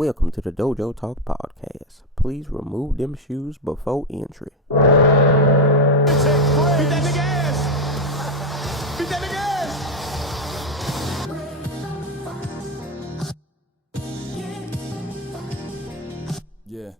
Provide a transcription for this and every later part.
Welcome to the Dojo Talk Podcast. Please remove them shoes before entry. Beat that nigga ass! Beat that nigga ass! Yeah.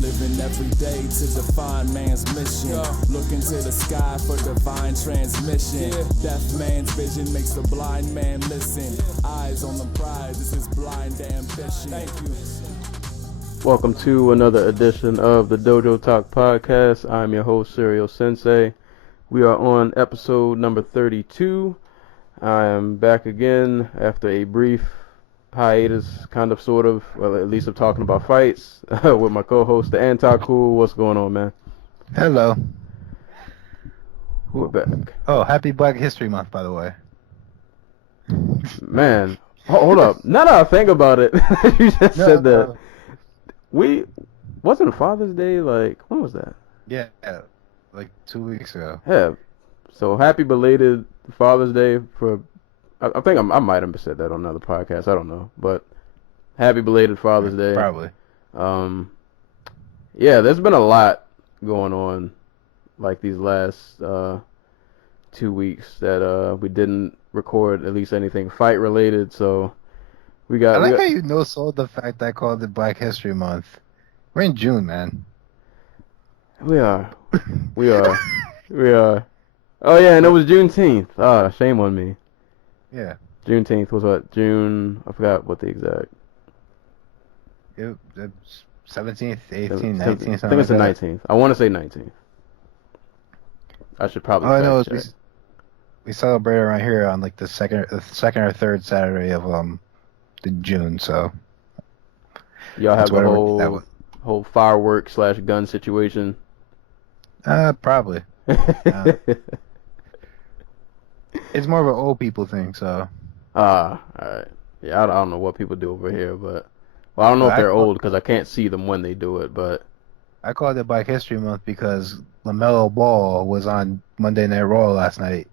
Living every day to define man's mission. Looking to the sky for divine transmission. Deaf man's vision makes the blind man listen. Eyes on the prize, this is blind ambition. Thank you. Welcome to another edition of the Dojo Talk Podcast. I'm your host, Serial Sensei. We are on episode number 32. I am back again after a brief hiatus, kind of, sort of, well, at least of talking about fights with my co-host, the Anti-Cool. What's going on, man? Hello. We're back. Oh, happy Black History Month, by the way. Man, hold up. Now that I think about it, you just said that. Wasn't Father's Day, like, when was that? Yeah, like 2 weeks ago. Yeah. So happy belated Father's Day for, I think I might have said that on another podcast. I don't know. But happy belated Father's Day. Probably. Yeah, there's been a lot going on, like, these last 2 weeks that we didn't record at least anything fight related. So we got. I like how you no-sold the fact that I called it Black History Month. We're in June, man. We are. We are. Oh, yeah, and it was Juneteenth. Ah, shame on me. Yeah. Juneteenth was what? June? I forgot what the exact. It 17th, 18th, 19th, I think it's the like 19th. I want to say 19th. I should probably. All I know check. is we celebrate around here on like the second or third Saturday of the June. So Y'all have a whole firework / gun situation. Probably. It's more of an old people thing, so. All right. Yeah, I don't know what people do over here, but I don't know if they're old because I can't see them when they do it. But I called it Black History Month because Lavar Ball was on Monday Night Raw last night.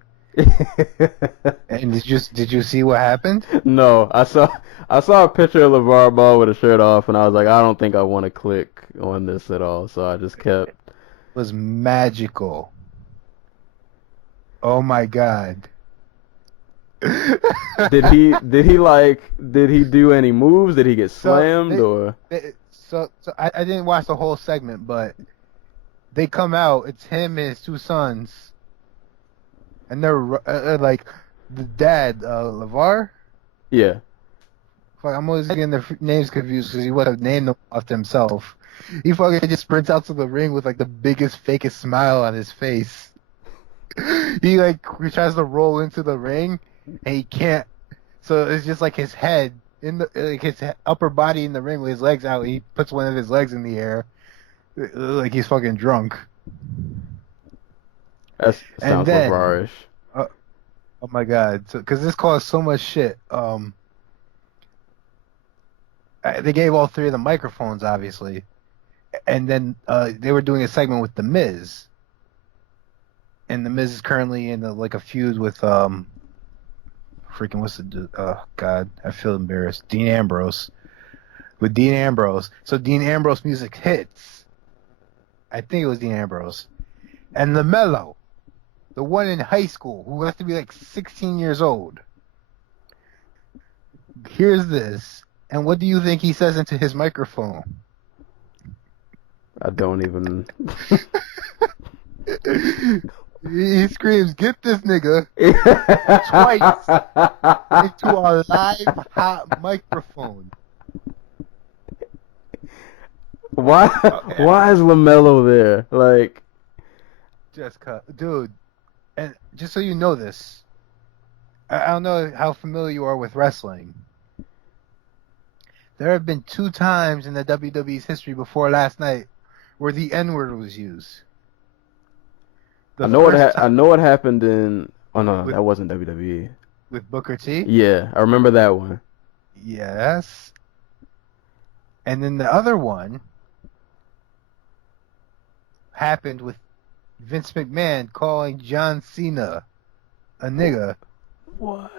And did you see what happened? No, I saw a picture of LeVar Ball with a shirt off, and I was like, I don't think I want to click on this at all. So I just kept. It was magical. Oh my God. Did he do any moves? Did he get slammed So I didn't watch the whole segment, but they come out. It's him and his two sons, and they're like the dad, Lavar. Yeah. Fuck, I'm always getting the names confused because he would have named them after himself. He fucking just sprints out to the ring with like the biggest, fakest smile on his face. He tries to roll into the ring, and he can't. So it's just like his head in the his upper body in the ring with his legs out. He puts one of his legs in the air, like he's fucking drunk. That sounds Lavarish. Oh my God! Because this caused so much shit. They gave all three of the microphones, obviously, and then they were doing a segment with The Miz. And The Miz is currently in a feud with God, I feel embarrassed. Dean Ambrose. With Dean Ambrose. So Dean Ambrose music hits. I think it was Dean Ambrose. And LaMelo, the one in high school who has to be like 16 years old, hears this, and what do you think he says into his microphone? I don't even. He screams, "Get this nigga!" twice into a live hot microphone. Why is LaMelo there? Like, just cut, dude. And just so you know this, I don't know how familiar you are with wrestling. There have been 2 times in the WWE's history before last night where the N-word was used. I know what happened in. Oh no, that wasn't WWE. With Booker T? Yeah, I remember that one. Yes. And then the other one happened with Vince McMahon calling John Cena a nigga What?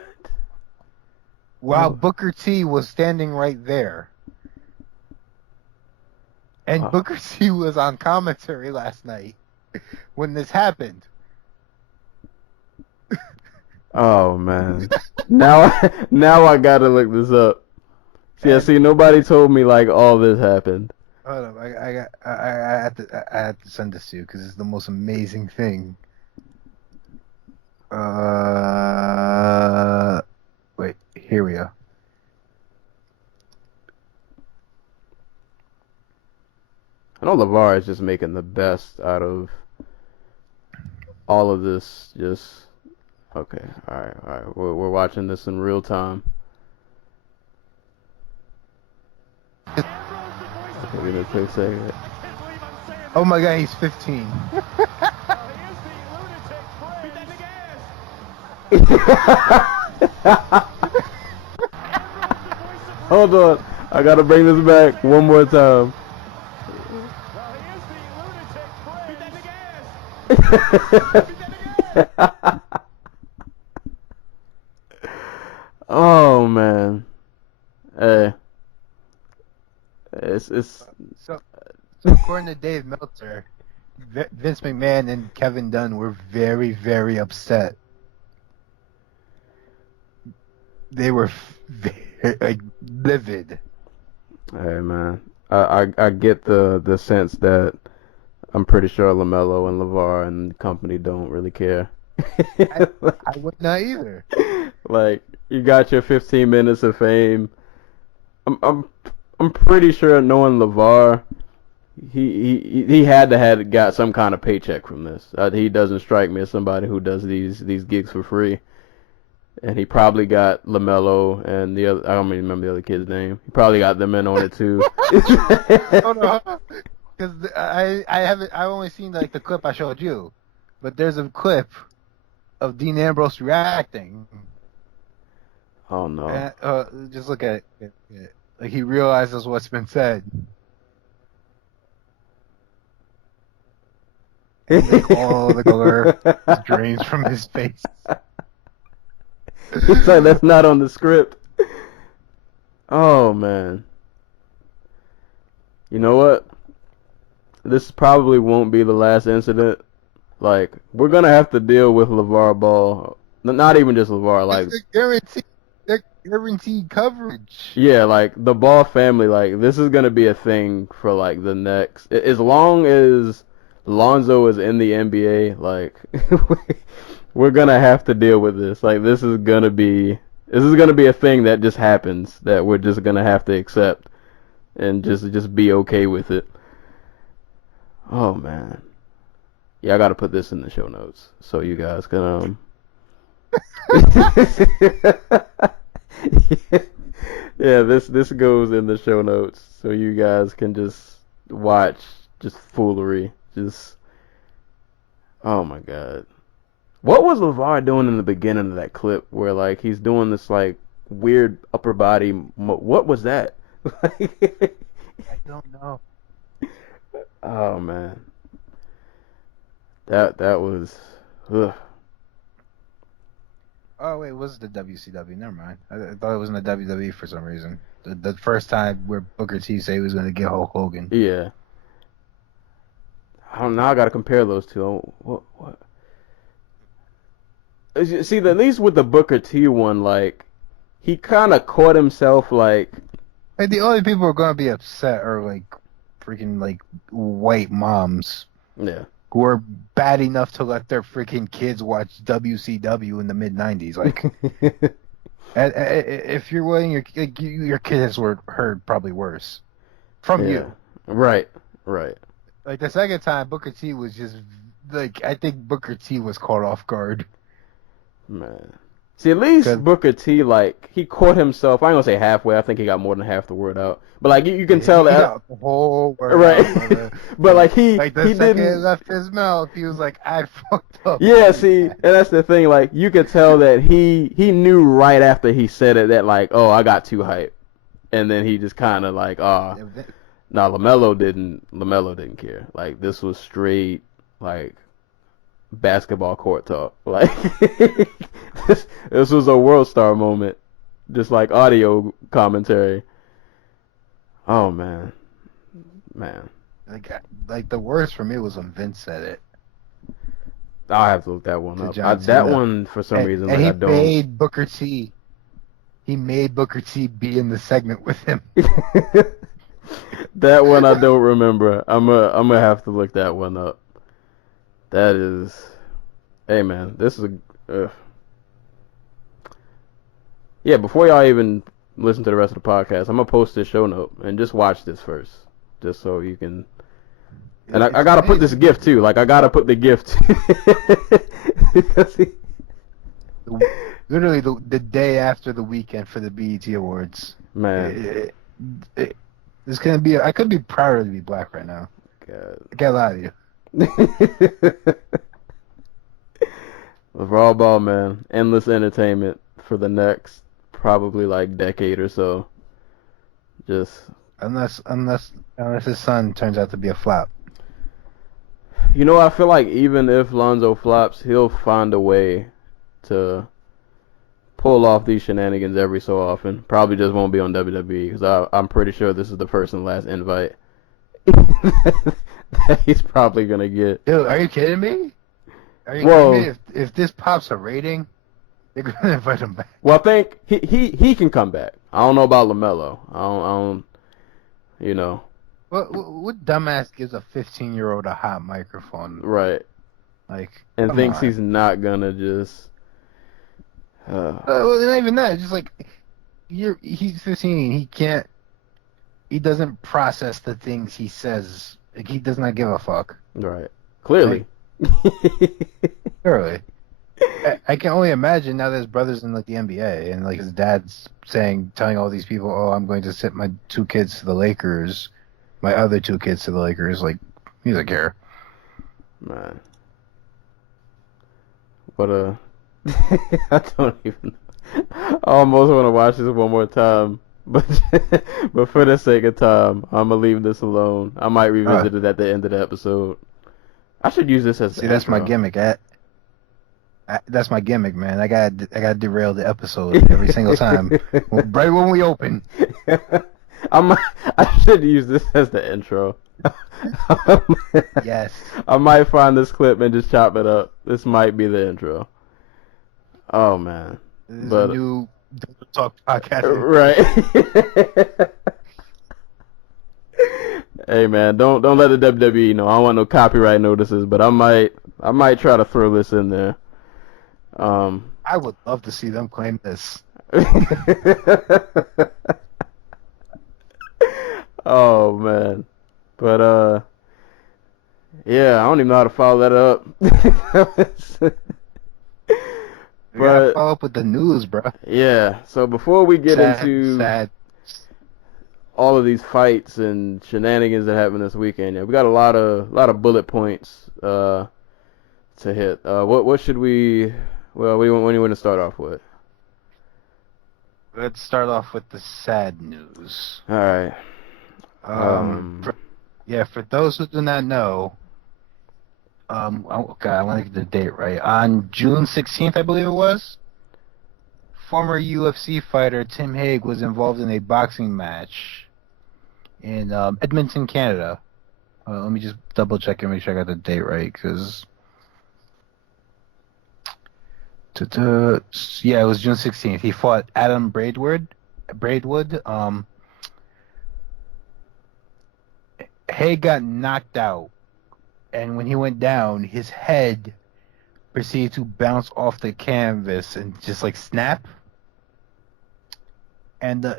While Oh. Booker T was standing right there. And Oh. Booker T was on commentary last night when this happened. Oh man. Now I gotta look this up. See, nobody told me like all this happened. Hold up, I have to send this to you because it's the most amazing thing. Wait, here we go. I know Lavar is just making the best out of all of this. Just okay, all right. We're watching this in real time. Okay, give me a quick second. Oh my God, he's 15. Hold on, I gotta bring this back one more time. Oh man, hey, it's So according to Dave Meltzer, Vince McMahon and Kevin Dunn were very, very upset. They were like livid. hey man. I get the sense that I'm pretty sure LaMelo and Lavar and company don't really care. I would not either. Like you got your 15 minutes of fame. I'm pretty sure knowing Lavar, he had to have got some kind of paycheck from this. He doesn't strike me as somebody who does these gigs for free. And he probably got LaMelo and the other. I don't even remember the other kid's name. He probably got them in on it too. Oh no, because I haven't. I've only seen like the clip I showed you, but there's a clip of Dean Ambrose reacting. Oh no. And, just look at it. Like he realizes what's been said. And like all the color drains from his face. It's like that's not on the script. Oh man. You know what? This probably won't be the last incident. Like we're gonna have to deal with Lavar Ball. Not even just Lavar. Like They're guaranteed coverage. yeah, like the Ball family. Like this is gonna be a thing for like the next. As long as Lonzo is in the NBA, like we're gonna have to deal with this. Like this is gonna be a thing that just happens that we're just gonna have to accept and just be okay with it. Oh man, yeah, I gotta put this in the show notes so you guys can yeah, this goes in the show notes so you guys can just watch just foolery. Just oh my god. What was LaVar doing in the beginning of that clip where like he's doing this like weird upper body what was that? I don't know. Oh man. That was ugh. Oh wait, it was the WCW? Never mind. I thought it was in the WWE for some reason. The first time where Booker T said he was going to get Hulk Hogan. Yeah. I don't know. I gotta compare those two. What? See, at least with the Booker T one, like he kind of caught himself like. Like the only people who are going to be upset are like freaking like white moms. Yeah. Who are bad enough to let their freaking kids watch WCW in the mid-90s. Like, if you're willing, your kids were heard probably worse from you. Right. Like the second time, Booker T was just like, I think Booker T was caught off guard. Man. See, at least Booker T, like, he caught himself. I ain't gonna say halfway. I think he got more than half the word out. But like, you can tell he that got the whole word right. out, but like the he second didn't. it left his mouth, he was like, "I fucked up." Yeah, see, and that's the thing. Like, you could tell that he knew right after he said it that like, oh, I got too hyped, and then he just kind of like, nah, LaMelo didn't care. Like, this was straight, like, basketball court talk. Like this was a world star moment, just like audio commentary. Oh man. Like the worst for me was when Vince said it. I'll have to look that one To up. John That Cena. one for some reason, And like he I don't. made Booker T. He made Booker T be in the segment with him. That one I don't remember. I'm gonna have to look that one up. That is, hey man, this is a. Yeah, before y'all even listen to the rest of the podcast, I'm gonna post this show note and just watch this first, just so you can. And I gotta put this gift too. Like I gotta put the gift. Because Literally the day after the weekend for the BET Awards. man, It's gonna be. I could be prouder to be black right now. God. I can't lie to you. Lavar Ball, man, endless entertainment for the next probably like decade or so. Just Unless his son turns out to be a flop. I feel like even if Lonzo flops, he'll find a way to pull off these shenanigans every so often. Probably just won't be on WWE because I'm pretty sure this is the first and last invite that he's probably gonna get. Dude, are you kidding me? Are you kidding me? If this pops a rating, they're gonna invite him back. Well, I think he can come back. I don't know about LaMelo. I don't What dumbass gives a 15-year-old a hot microphone? Right. Like, And come thinks on. he's not gonna just. Well, not even that. It's just like he's 15. He doesn't process the things he says. Like, he does not give a fuck. Right. Clearly. Clearly. I can only imagine now that his brother's in like the NBA and like his dad's telling all these people, "Oh, I'm going to send my 2 kids to the Lakers, my other 2 kids to the Lakers." Like, he doesn't care. Man. What I don't even. I almost want to watch this one more time, but for the sake of time, I'm gonna leave this alone. I might revisit it at the end of the episode. I should use this as. See, that's my gimmick. That's my gimmick, man. I got derail the episode every single time, right when we open. I should use this as the intro. Yes. I might find this clip and just chop it up. This might be the intro. Oh man. This is a new Talk podcast. Right. Hey man, don't let the WWE know. I don't want no copyright notices, but I might try to throw this in there. I would love to see them claim this. Oh man. But yeah, I don't even know how to follow that up. We gotta follow up with the news, bro. Yeah, so before we get into sad. all of these fights and shenanigans that happened this weekend, we got a lot of bullet points to hit. What should we? Well, when you want to start off with? Let's start off with the sad news. All right. For those who do not know, I want to get the date right. On June 16th, I believe it was, former UFC fighter Tim Hague was involved in a boxing match in Edmonton, Canada. Let me just double check and make sure I got the date right, because yeah, it was June 16th. He fought Adam Braidwood. Hague got knocked out, and when he went down, his head proceeded to bounce off the canvas and just like snap. And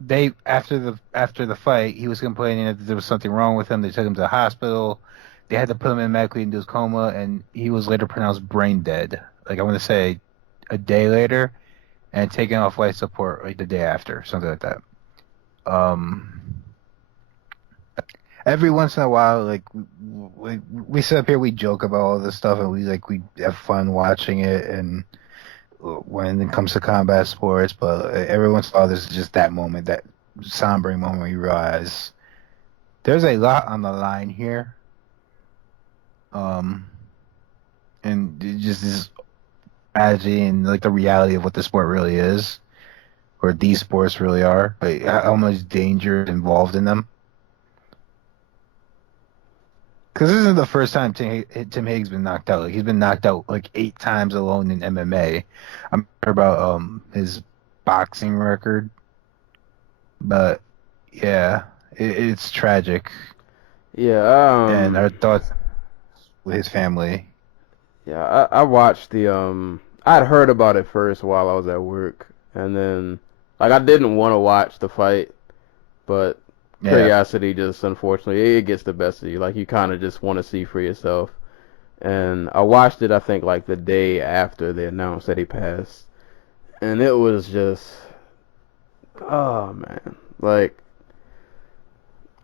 they after the fight, he was complaining that there was something wrong with him. They took him to the hospital. They had to put him in medically induced coma, and he was later pronounced brain dead. Like, I want to say a day later, and taken off life support like the day after, something like that. Every once in a while, like, we sit up here, we joke about all this stuff, and we have fun watching it, and when it comes to combat sports, but every once in a while there's just that moment, that sombering moment where you realize there's a lot on the line here. And and it just this tragedy and like the reality of what the sport really is, or these sports really are, like how much danger is involved in them. Because this isn't the first time Tim Hague's been knocked out. Like he's been knocked out like 8 times alone in MMA. I'm sure about his boxing record, but yeah, it's tragic. Yeah, And our thoughts with his family. yeah, I watched the I'd heard about it first while I was at work, and then like I didn't want to watch the fight, but Yeah, curiosity just unfortunately it gets the best of you. Like you kind of just want to see for yourself. And I watched it I think like the day after they announced that he passed, and it was just oh man, like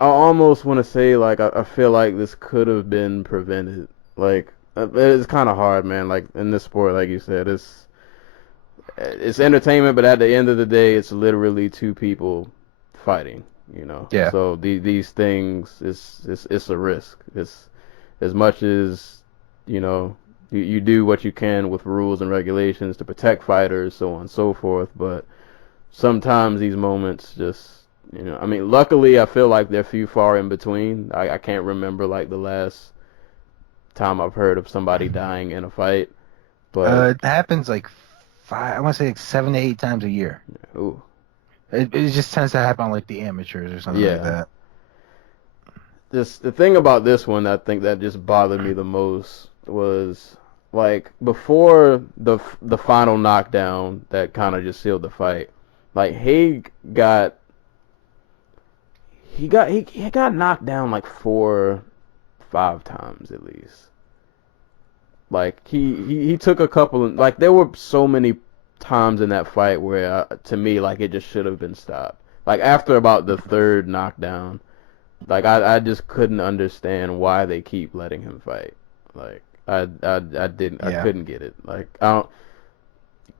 I almost want to say like I feel like this could have been prevented. Like it's kind of hard, man. Like in this sport, like you said, it's entertainment, but at the end of the day, it's literally two people fighting. You know, yeah, so these things it's a risk. It's as much as you know you do what you can with rules and regulations to protect fighters, so on and so forth. But sometimes these moments just I mean, luckily I feel like they're few far in between. I can't remember like the last time I've heard of somebody dying in a fight, but it happens like five. I want to say like 7 to 8 times a year. ooh, It just tends to happen on like the amateurs or something like yeah. that. The thing about this one I think that just bothered me the most was like before the final knockdown that kind of just sealed the fight. Like Hague he got knocked down like 4, 5 times at least. Like he took a couple of, like there were so many times in that fight where to me like it just should have been stopped. Like after about the third knockdown, like I just couldn't understand why they keep letting him fight. Like I Yeah. couldn't get it. Like I don't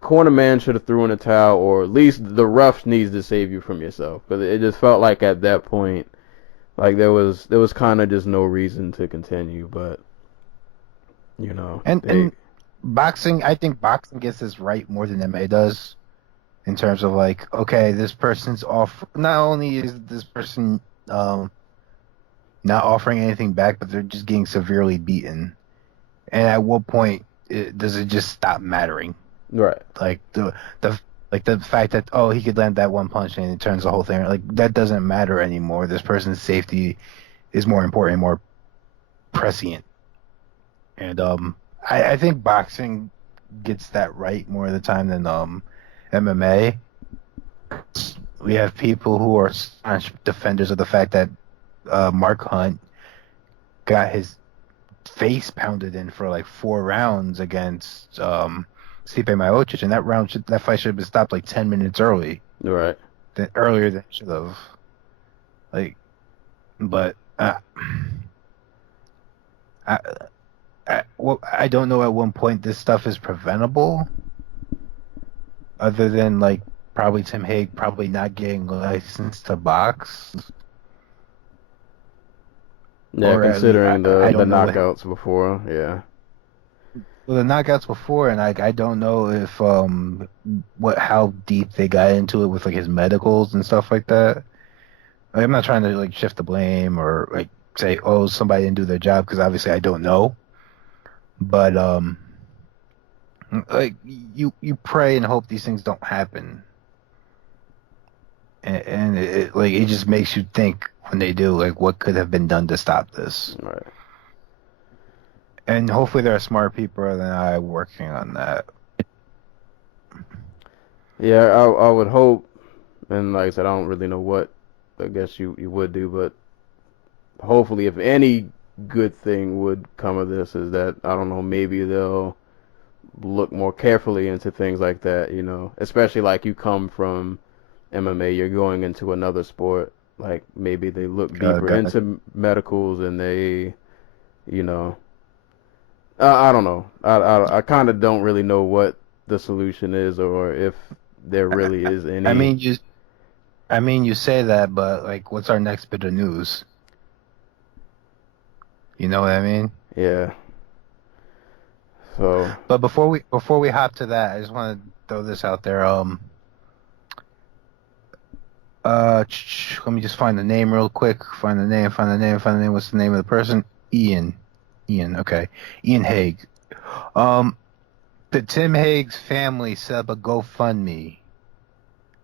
corner man should have threw in a towel, or at least the ref needs to save you from yourself, because it just felt like at that point like there was kind of just no reason to continue. But And they boxing, I think boxing gets this right more than MMA does in terms of like, okay, this person's off. Not only is this person not offering anything back, but they're just getting severely beaten. And at what point does it just stop mattering? right. Like the like the fact that he could land that one punch and it turns the whole thing, like that doesn't matter anymore. This person's safety is more important, more prescient. And I think boxing gets that right more of the time than MMA. We have people who are staunch defenders of the fact that Mark Hunt got his face pounded in for like 4 rounds against Stipe Miocic, and that fight should have been stopped like 10 minutes Right. earlier than it should have. Like, but I don't know at what point this stuff is preventable, other than like probably Tim Hague probably not getting licensed to box. Yeah, Or at least, considering the I don't know knockouts before, yeah. well, the knockouts before, and I don't know if how deep they got into it with like his medicals and stuff like that. Like, I'm not trying to like shift the blame or like say somebody didn't do their job, because obviously I don't know. But like you pray and hope these things don't happen, and it just makes you think when they do, like what could have been done to stop this. Right. And hopefully there are smart people than I working on that. Yeah, I would hope, and like I said, I don't really know what I guess you would do, but hopefully if any good thing would come of this is that, I don't know, maybe they'll look more carefully into things like that, especially like you come from MMA, you're going into another sport, like maybe they look deeper God. into medicals, and they, I don't know. I kind of don't really know what the solution is, or if there really is any. I mean, you say that, but like, what's our next bit of news? You know what I mean? Yeah. So, But before we hop to that, I just want to throw this out there. Let me just find the name real quick. Find the name. What's the name of the person? Ian. Okay. Ian Hague. The Tim Hague's family set up a GoFundMe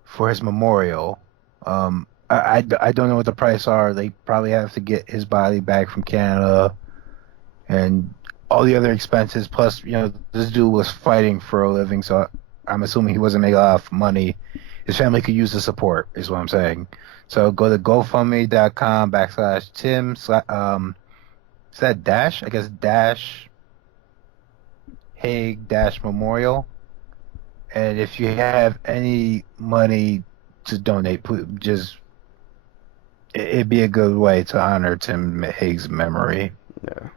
for his memorial. I don't know what the price are. They probably have to get his body back from Canada and all the other expenses. Plus, this dude was fighting for a living, so I'm assuming he wasn't making a lot of money. His family could use the support, is what I'm saying. So go to GoFundMe.com/Tim. Is that dash? I guess dash Hague dash Memorial. And if you have any money to donate, it'd be a good way to honor Tim Hague's memory. yeah.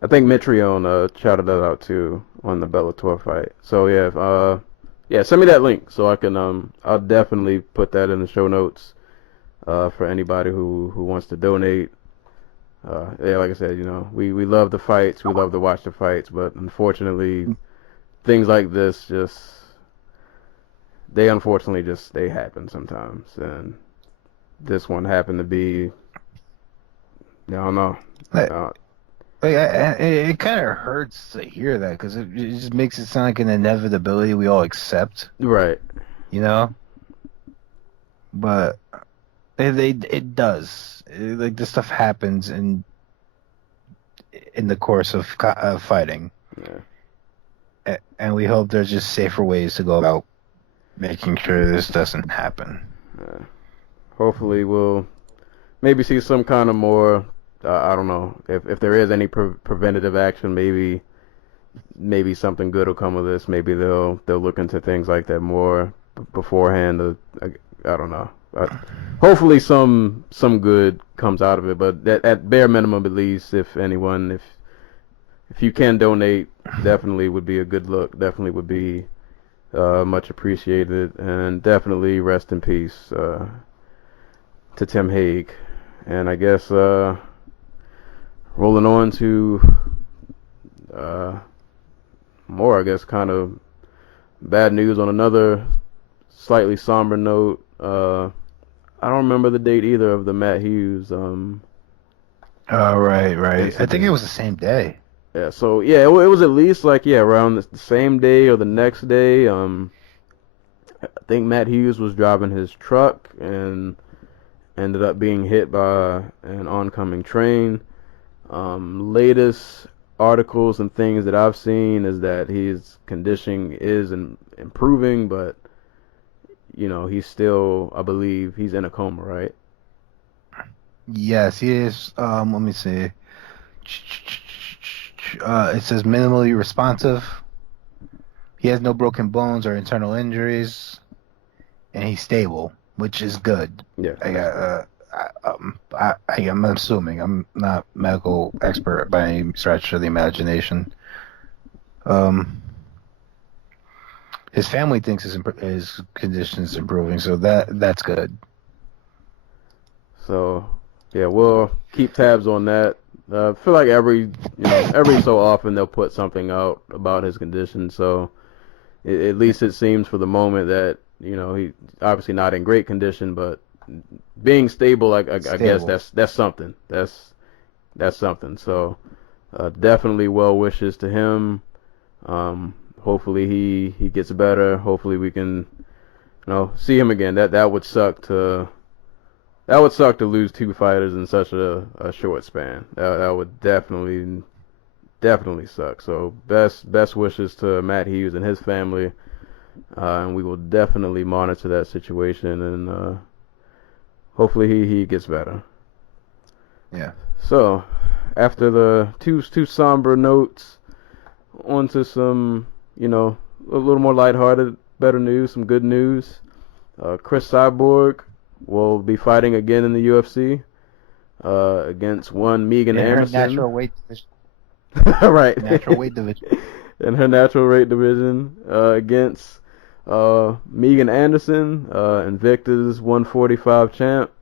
I think Mitrione shouted that out too on the Bellator fight. So yeah, send me that link so I can I'll definitely put that in the show notes for anybody who wants to donate. Yeah, like I said, we love the fights, we love to watch the fights, but unfortunately things like this they happen sometimes, and this one happened to be, I don't know. It kind of hurts to hear that because it just makes it sound like an inevitability we all accept. Right. But it does. Like, this stuff happens in the course of fighting. Yeah. And we hope there's just safer ways to go about making sure this doesn't happen. Hopefully we'll maybe see some kind of more, I don't know, if there is any preventative action, maybe something good will come of this. Maybe they'll look into things like that more beforehand. I don't know. Hopefully some good comes out of it, but at bare minimum, at least, if you can donate, definitely would be a good look. Definitely would be much appreciated, and definitely rest in peace to Tim Hague. And I guess rolling on to more, I guess, kind of bad news on another slightly somber note. I don't remember the date either of the Matt Hughes. Right. I think it was the same day. Yeah, so yeah, it was at least around the same day or the next day. I think Matt Hughes was driving his truck and ended up being hit by an oncoming train. Latest articles and things that I've seen is that his condition is improving, but he's still, I believe, he's in a coma, right? Yes, he is. Let me see. It says minimally responsive. He has no broken bones or internal injuries, and he's stable, which is good. Yeah. I'm assuming. I'm not a medical expert by any stretch of the imagination. His family thinks his condition is improving, so that's good. So yeah, we'll keep tabs on that. I feel like every so often they'll put something out about his condition. So at least it seems for the moment that he's obviously not in great condition, but being stable, I guess that's something. That's something. So definitely well wishes to him. Hopefully he gets better. Hopefully we can see him again. That would suck to lose two fighters in such a short span. That would definitely suck. So best wishes to Matt Hughes and his family, and we will definitely monitor that situation, and hopefully he gets better. Yeah. So after the two somber notes, on to some a little more lighthearted, better news, some good news. Chris Cyborg will be fighting again in the UFC against one Megan Anderson. Her natural weight division. Right. Natural weight division. In her natural weight division against Megan Anderson, Invicta's 145 champ.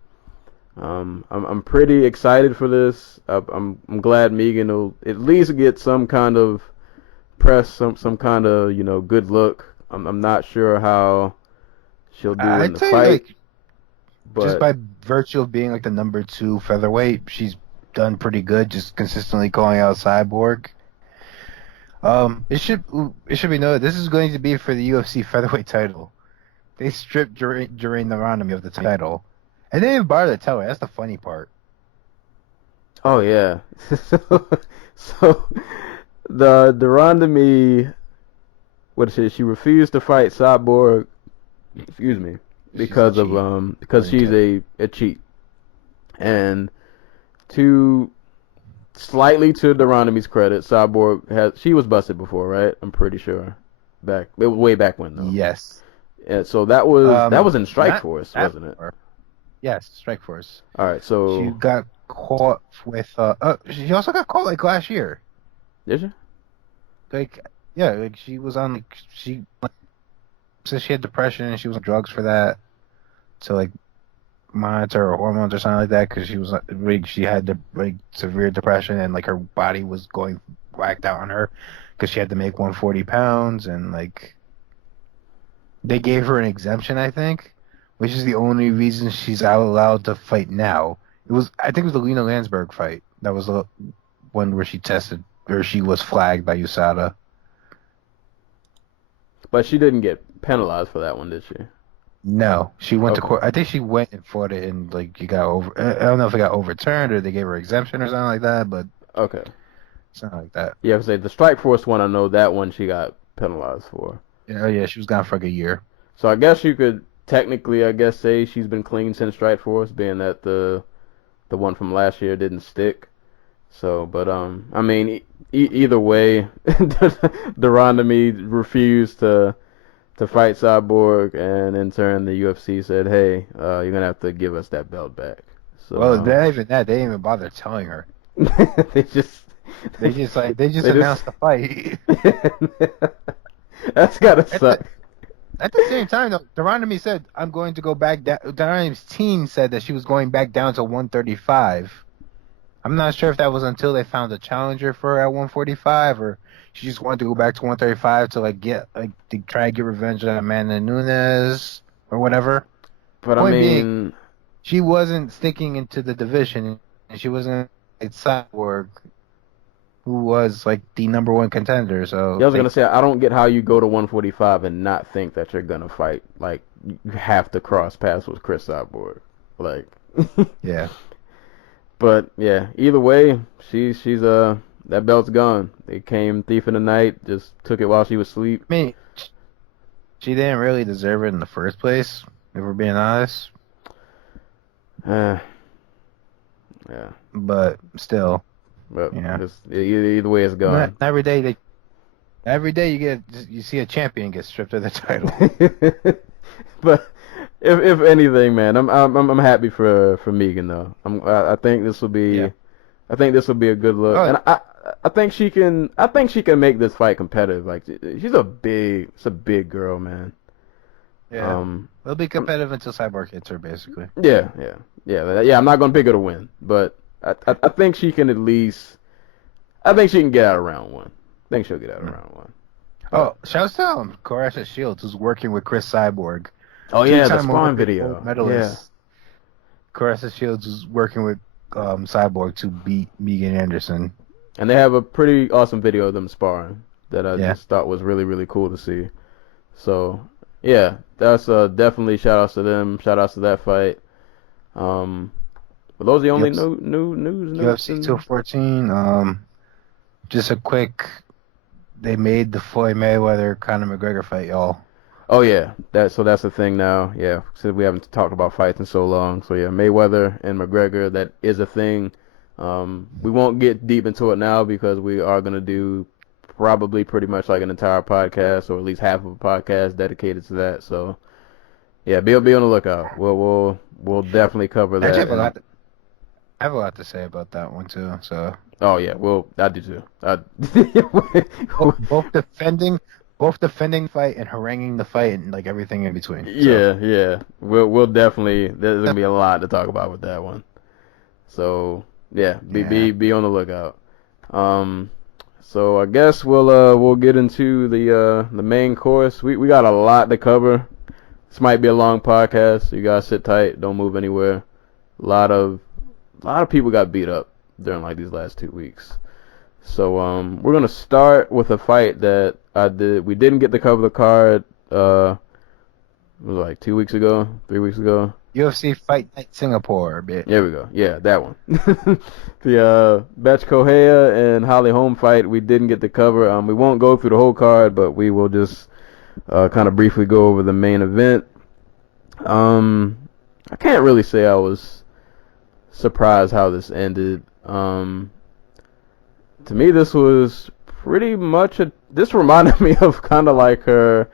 I'm pretty excited for this. I'm glad Megan will at least get some kind of press some kind of good look. I'm not sure how she'll do in I'd the say fight, like just but by virtue of being like the number 2 featherweight, she's done pretty good, just consistently calling out Cyborg. It should be noted this is going to be for the UFC featherweight title. They stripped during the Rondomy of the title, and they didn't bother to tell her. That's the funny part. oh yeah. So the Rondomy, what is it? She refused to fight Cyborg. Excuse me, because she's a cheat, and slightly to the Rondomy's credit, Cyborg she was busted before, right? I'm pretty sure. It was way back when though. Yes. Yeah, so that was in Strikeforce, that wasn't it? Yes, Strikeforce. All right, so She got caught with. She also got caught like last year. did you? Like, yeah, like she was on. Like, she said she had depression and she was on drugs for that, to like monitor her hormones or something like that, because she had severe depression and like her body was going whacked out on her because she had to make 140 pounds, and like they gave her an exemption, I think, which is the only reason she's allowed to fight now. I think it was the Lena Landsberg fight. That was the one where she was flagged by USADA. But she didn't get penalized for that one, did she? No, she went to Okay. court. I think she went and fought it, and like I don't know if it got overturned or they gave her exemption or something like that, but Okay. something like that. Yeah, because the Strikeforce one, I know that one she got penalized for. Yeah, she was gone for like a year. So I guess you could technically, say she's been clean since Strikeforce, being that the one from last year didn't stick. So, but I mean, either way, the Rondomy refused to fight Cyborg, and in turn the UFC said, "Hey, you're gonna have to give us that belt back." So, Well, not even that. They didn't even bother telling her. they just announced the fight. That's gotta suck. At the same time, though, Rondomy said, "I'm going to go back down." Rondomy's team said that she was going back down to 135. I'm not sure if that was until they found a challenger for her at 145, or she just wanted to go back to 135 to to try to get revenge on Amanda Nunes or whatever. But Point I being, mean, she wasn't sticking into the division, and she wasn't a Cyborg, who was like the number 1 contender. So yeah, I was gonna say, I don't get how you go to 145 and not think that you're gonna fight. Like, you have to cross paths with Chris Cyborg. Like, yeah. But yeah, either way, she's that belt's gone. They came thief in the night, just took it while she was asleep. I mean, she didn't really deserve it in the first place, if we're being honest. Yeah. But still, But yeah. Either way, it's gone. Not every day you see a champion get stripped of the title. But if anything, man, I'm happy for Megan though. I think this will be Yeah. I think this will be a good look, Oh. and I think she can make this fight competitive. Like, she's a big girl, man. Yeah. It'll be competitive until Cyborg hits her, basically. Yeah. I'm not gonna pick her to win, but I think she can at least. I think she can get out of round 1. I think she'll get out of round 1. Oh, shouts out Caressa Shields, who's working with Chris Cyborg. Oh yeah, the Two-time Spawn Olympic video. gold medalist. Caressa Shields is working with Cyborg to beat Megan Anderson. And they have a pretty awesome video of them sparring that I Yeah. just thought was really, really cool to see. So, yeah, that's definitely shout-outs to them. Shout-outs to that fight. But those are the only news. UFC 214. Just a quick. They made the Floyd Mayweather Conor McGregor fight, y'all. Oh yeah, that's the thing now. Yeah, since we haven't talked about fights in so long. So yeah, Mayweather and McGregor, that is a thing. We won't get deep into it now because we are gonna do probably pretty much like an entire podcast, or at least half of a podcast dedicated to that. So yeah, be on the lookout. We'll definitely cover that. I have a lot to say about that one too. So. Oh yeah, I do too. Both defending fight and haranguing the fight and like everything in between. So. Yeah. We'll definitely. There's gonna be a lot to talk about with that one. So yeah, be on the lookout. So I guess we'll get into the main course. We got a lot to cover. This might be a long podcast. So you guys sit tight. Don't move anywhere. A lot of people got beat up during like these last 2 weeks. So we're gonna start with a fight that we didn't get to cover the card. It was like 2 weeks ago, 3 weeks ago. UFC Fight Night Singapore, bitch. There we go. Yeah, that one. The Betch Correia and Holly Holm fight we didn't get to cover. We won't go through the whole card, but we will just kind of briefly go over the main event. I can't really say I was surprised how this ended. To me, this was pretty much this reminded me of kind of like her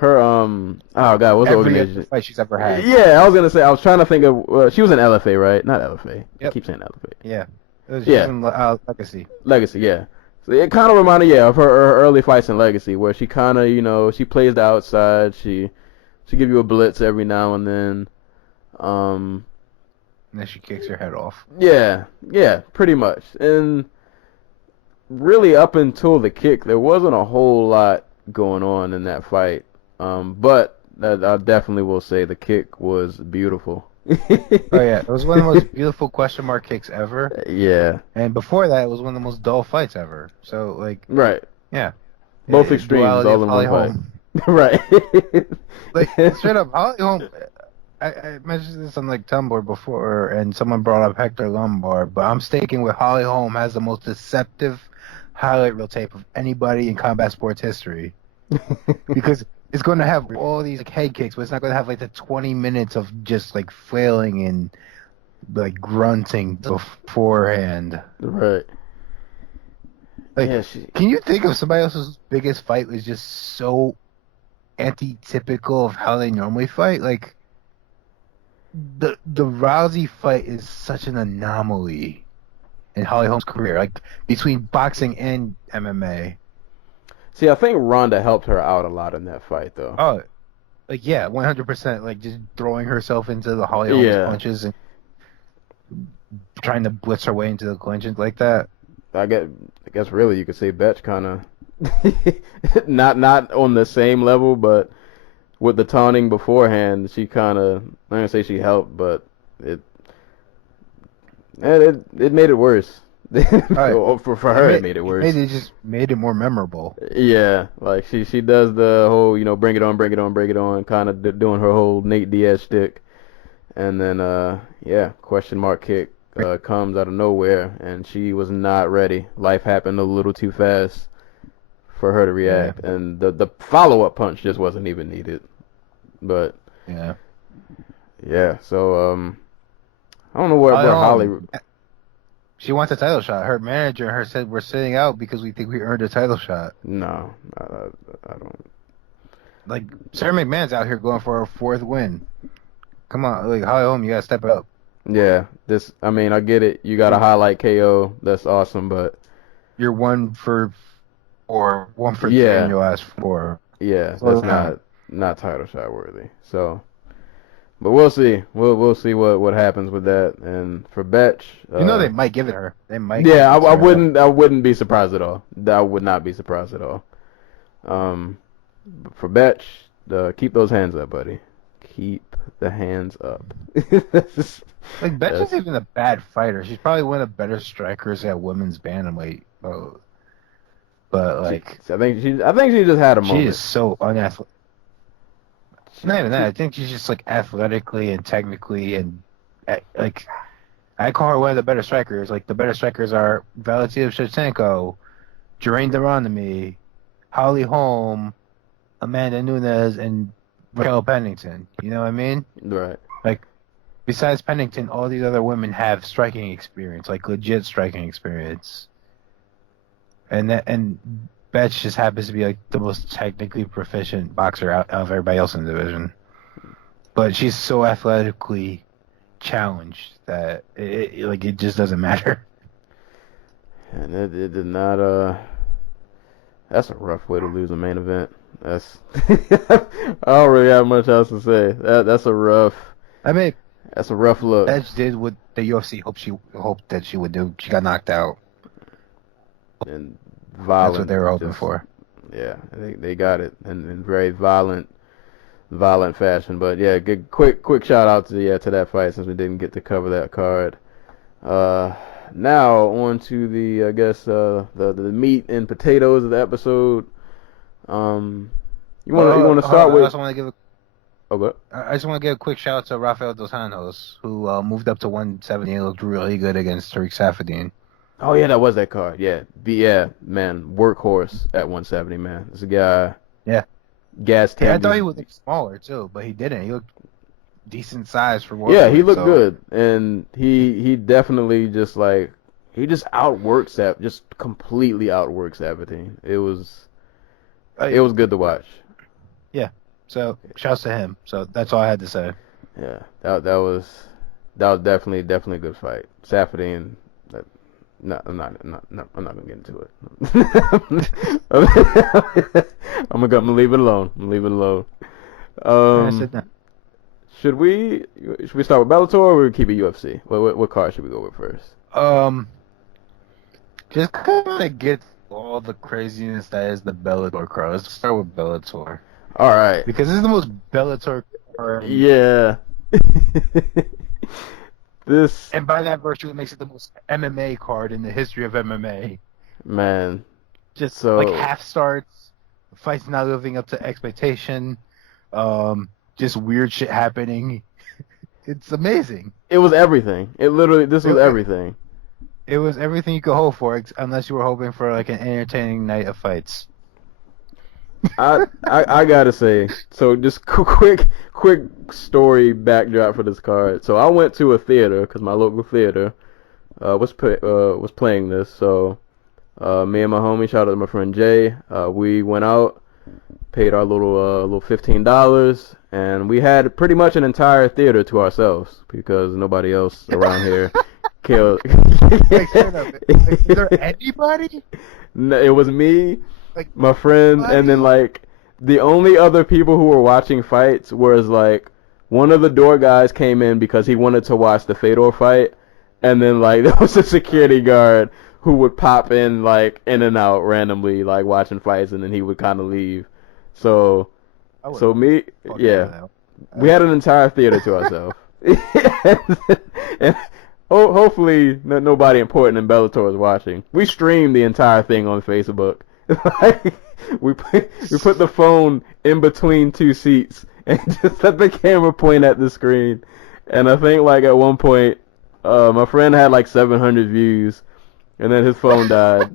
oh god, what's the organization? Every fight she's ever had. Yeah, I was gonna say, I was trying to think of she was in LFA, right? Not LFA. Yep. I keep saying LFA. Yeah. It was Yeah. in Legacy. Legacy, yeah. So it kind of reminded, of her early fights in Legacy, where she kind of, she plays the outside. She give you a blitz every now and then. And then she kicks her head off. Yeah, pretty much. And really, up until the kick, there wasn't a whole lot going on in that fight. But I definitely will say the kick was beautiful. Oh yeah, it was one of the most beautiful question mark kicks ever. Yeah. And before that, it was one of the most dull fights ever. So like, Right. yeah. Both extremes Duality all of in Holly one Holm. fight. Right. Like straight up, Holly Holm. I mentioned this on like Tumblr before, and someone brought up Hector Lombard, but I'm sticking with Holly Holm has the most deceptive highlight reel tape of anybody in combat sports history, because it's going to have all these like head kicks, but it's not going to have like the 20 minutes of just like flailing and like grunting beforehand. Right. Like, Yeah, can you think of somebody else's biggest fight was just so anti-typical of how they normally fight? Like, the Rousey fight is such an anomaly in Holly Holm's career, like between boxing and MMA. See, I think Ronda helped her out a lot in that fight, though. Oh, like yeah, 100%. Like just throwing herself into the Holly Holm's punches and trying to blitz her way into the clinch and like that. I guess really you could say Betch kind of not on the same level, but with the taunting beforehand, she kind of, I'm gonna say she helped, but it made it worse. Right. For her, it made it worse. It just made it more memorable. Yeah, like she does the whole, bring it on, kind of doing her whole Nate Diaz shtick, and then question mark kick comes out of nowhere, and she was not ready. Life happened a little too fast for her to react, and the follow up punch just wasn't even needed. But so I don't know where Holly. She wants a title shot. Her manager and her said we're sitting out because we think we earned a title shot. No, I don't. Like Sarah McMahon's out here going for her 4th win. Come on, like Holly Holm, you gotta step up. Yeah, I get it. You got a highlight KO. That's awesome, but you're 1 for 4, 1 for 3 in your last 4. Yeah, that's not title shot worthy. So, but we'll see. We'll see what happens with that. And for Betch, they might give it her. They might. Yeah, I wouldn't be surprised at all. I would not be surprised at all. For Betch, keep those hands up, buddy. Keep the hands up. Like Betch isn't even a bad fighter. She's probably one of the better strikers at women's bantamweight. But like, I think she just had a moment. She is so unathletic. Not even that. I think she's just like athletically and technically and like I call her one of the better strikers. Like the better strikers are Valentina Shevchenko, Jermaine Durandamy, Holly Holm, Amanda Nunes, and Raquel Pennington. You know what I mean? Right. Like besides Pennington, all these other women have striking experience, like legit striking experience. And Betch just happens to be like the most technically proficient boxer out of everybody else in the division. But she's so athletically challenged that it just doesn't matter. And it did not. That's a rough way to lose a main event. That's I don't really have much else to say. That's a rough. I mean, that's a rough look. Betch did what the UFC hoped that she would do. She got knocked out. and That's what violent. they were hoping Just, for. yeah, they got it in very violent fashion. But yeah, good quick shout out to that fight since we didn't get to cover that card. Now on to the I guess the meat and potatoes of the episode. You want to start with? I just want to give a quick shout out to Rafael Dos Anjos, who moved up to 170 and looked really good against Tariq Saffiedine. Oh yeah, that was that card. Yeah, man, workhorse at 170, man. This guy. Yeah. Gas tank. Yeah, I thought he would look smaller too, but he didn't. He looked decent size for one. Yeah, he looked good, and he definitely just outworks that, just completely outworks everything. It was good to watch. Yeah, so shouts to him. So that's all I had to say. Yeah, that was definitely a good fight. Saffiedine. No, I'm not gonna get into it. I'm gonna leave it alone. Should we start with Bellator or we keep it UFC? What card should we go with first? Just kind of get all the craziness that is the Bellator card. Let's start with Bellator. All right. Because this is the most Bellator card. Yeah. And by that virtue, it makes it the most MMA card in the history of MMA. Man. Just like half starts, fights not living up to expectation, just weird shit happening. It's amazing. It was everything. This was everything. It was everything you could hope for, unless you were hoping for like an entertaining night of fights. I gotta say, so just quick story backdrop for this card. So I went to a theater because my local theater was playing this. So me and my homie, shout out to my friend Jay, we went out, paid our little $15, and we had pretty much an entire theater to ourselves because nobody else around here killed. Like, is there anybody? No, it was me, like my friend, and then like the only other people who were watching fights was like one of the door guys came in because he wanted to watch the Fedor fight, and then like there was a security guard who would pop in like in and out randomly, like watching fights, and then he would kind of leave. So me, yeah, we had an entire theater to ourselves. and hopefully nobody important in Bellator is watching. We streamed the entire thing on Facebook. we put the phone in between two seats and just let the camera point at the screen. And I think like at one point, my friend had like 700 views, and then his phone died.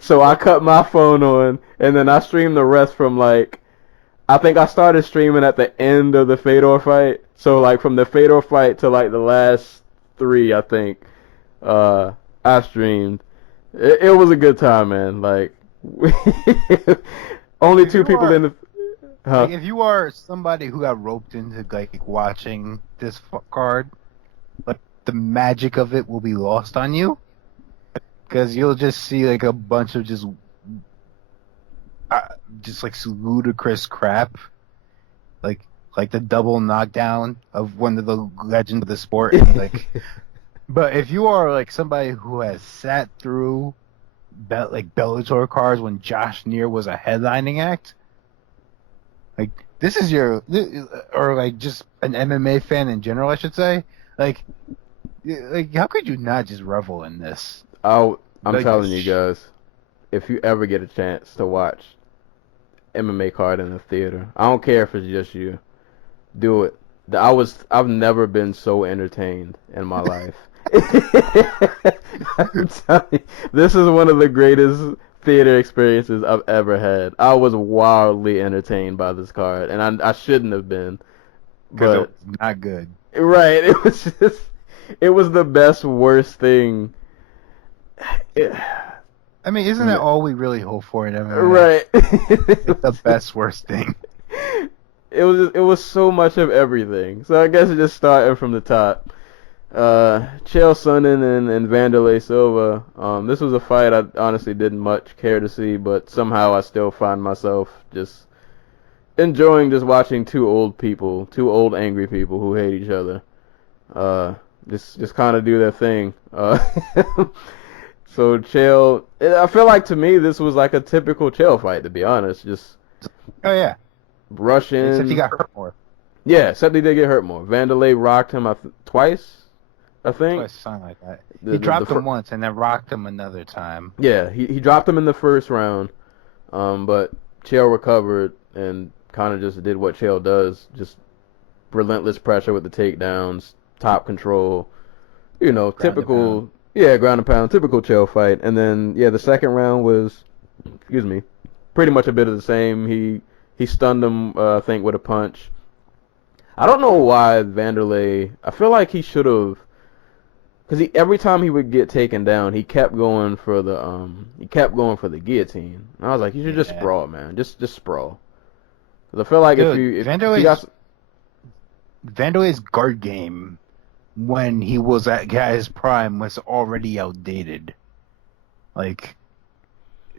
So I cut my phone on, and then I streamed the rest from like, I think I started streaming at the end of the Fedor fight. So like from the Fedor fight to like the last 3, I think, I streamed. It was a good time, man. Like, only two people in the. Huh? Like, if you are somebody who got roped into like watching this card, like the magic of it will be lost on you, because you'll just see like a bunch of just like ludicrous crap, like the double knockdown of one of the legends of the sport. And, like, but if you are like somebody who has sat through like Bellator cards when Josh Neer was a headlining act, like this is or like just an MMA fan in general, I should say. Like how could you not just revel in this? I'm telling you guys, if you ever get a chance to watch MMA card in the theater, I don't care if it's just you, do it. I've never been so entertained in my life. I'm telling you, this is one of the greatest theater experiences I've ever had. I was wildly entertained by this card, and I shouldn't have been, but it was not good. Right, it was the best worst thing. I mean, isn't that all we really hope for in MMA? Right. It's the best worst thing. It was so much of everything. So I guess just starting from the top. Chael Sonnen and Vanderlei Silva. This was a fight I honestly didn't much care to see, but somehow I still find myself just enjoying just watching two old angry people who hate each other. just kind of do their thing. So Chael, I feel like to me this was like a typical Chael fight, to be honest. Just Oh yeah. rush in. Except he got hurt more. Yeah, except he did get hurt more. Vanderlei rocked him twice, I think. Twice, something like that. He dropped him once and then rocked him another time. Yeah, he dropped him in the first round, but Chael recovered and kind of just did what Chael does, just relentless pressure with the takedowns, top control, typical, ground and pound, typical Chael fight. And then, the second round was, pretty much a bit of the same. He stunned him, I think, with a punch. I don't know why Vanderlei, I feel like he should have, because every time he would get taken down, he kept going for the guillotine. And I was like, you should just sprawl, man. Just sprawl. Because I feel like if Vanderlei's guard game when he was at his prime was already outdated. Like,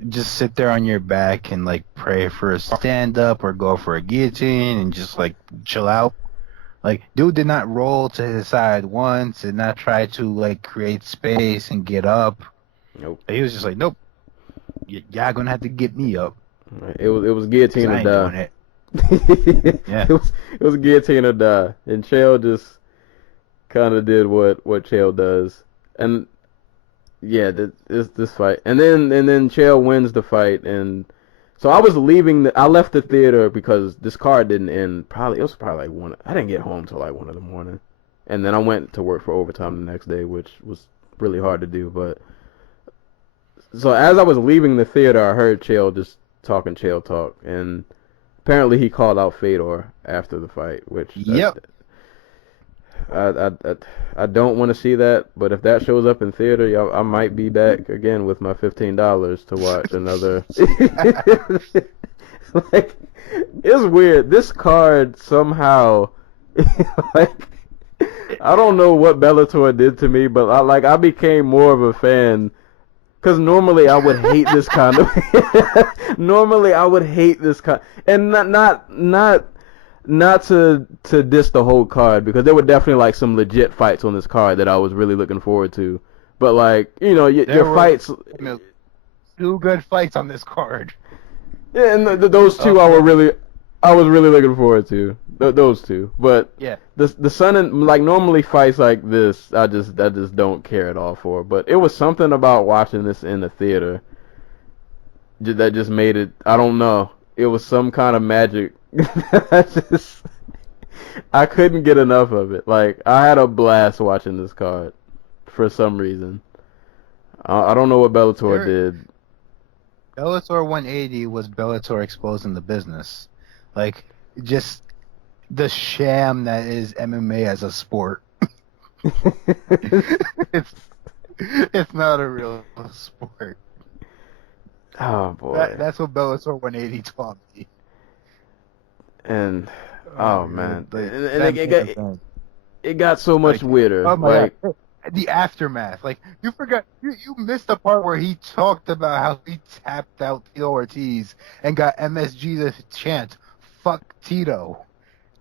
just sit there on your back and like pray for a stand up or go for a guillotine and just like chill out. Like, dude did not roll to his side once, did not try to like create space and get up. Nope. He was just like, nope, y'all gonna have to get me up. It was guillotine or die. Yeah. It was guillotine or die, and Chael just kind of did what Chael does, and this fight, and then Chael wins the fight, and so I left the theater because this card didn't end. It was probably like 1. I didn't get home till like 1 in the morning, and then I went to work for overtime the next day, which was really hard to do. But so as I was leaving the theater, I heard Chael just talking Chael talk, and apparently he called out Fedor after the fight, which I don't want to see that, but if that shows up in theater, I might be back again with my $15 to watch another. Like, it's weird. This card somehow, like, I don't know what Bellator did to me, but I became more of a fan. Because normally I would hate this kind of. Normally I would hate this kind, and not to diss the whole card, because there were definitely like some legit fights on this card that I was really looking forward to. But like, your fights. 2 good fights on this card. Yeah, and those two I was really looking forward to. Those two, but yeah, the Sun and like normally fights like this, I just don't care at all for. But it was something about watching this in the theater that just made it. I don't know. It was some kind of magic. I couldn't get enough of it. Like, I had a blast watching this card for some reason. I don't know what Bellator did. Bellator 180 was Bellator exposing the business, like just the sham that is MMA as a sport. it's not a real sport. Oh boy, that's what Bellator 180 taught me. And man, it got so much weirder. Oh my God. The aftermath, like you forgot, you missed the part where he talked about how he tapped out Tito Ortiz and got MSG to chant "fuck Tito"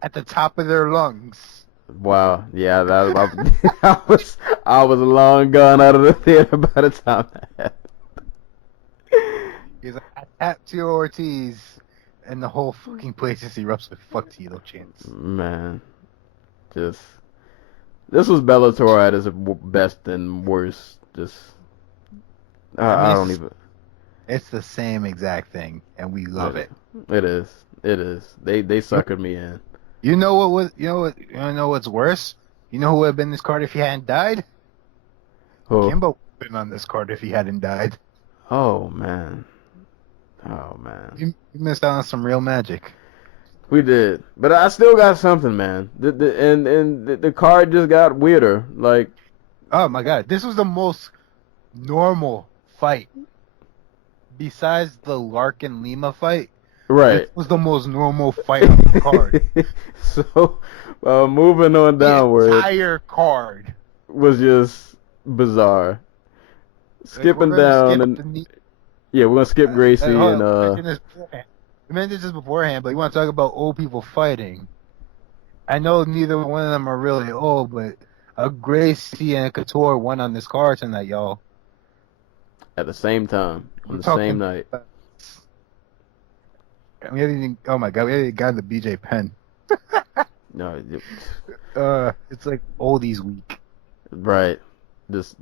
at the top of their lungs. Wow, yeah, I was long gone out of the theater by the time that happened. He's like, I tapped Tito Ortiz, and the whole fucking place is erupts with "fuck Tito" chants. Man, just. This was Bellator at its best and worst. Just, I don't even. It's the same exact thing, and we love it. It is. They suckered me in. You know what's worse? You know who would have been this card if he hadn't died? Who? Kimbo would have been on this card if he hadn't died. Oh man. You missed out on some real magic. We did, but I still got something, man. The card just got weirder. Like, oh my God, this was the most normal fight besides the Larkin Lima fight. Right, this was the most normal fight on the card. So, moving on downward. The entire card was just bizarre. Skipping down we're gonna skip Gracie and I mentioned this beforehand, but you want to talk about old people fighting. I know neither one of them are really old, but a Gracie and a Couture won on this card tonight, y'all. At the same time, on We're the talking same night. We haven't even, oh my god, we haven't even gotten the BJ Penn. No, It's like oldies week. right. Just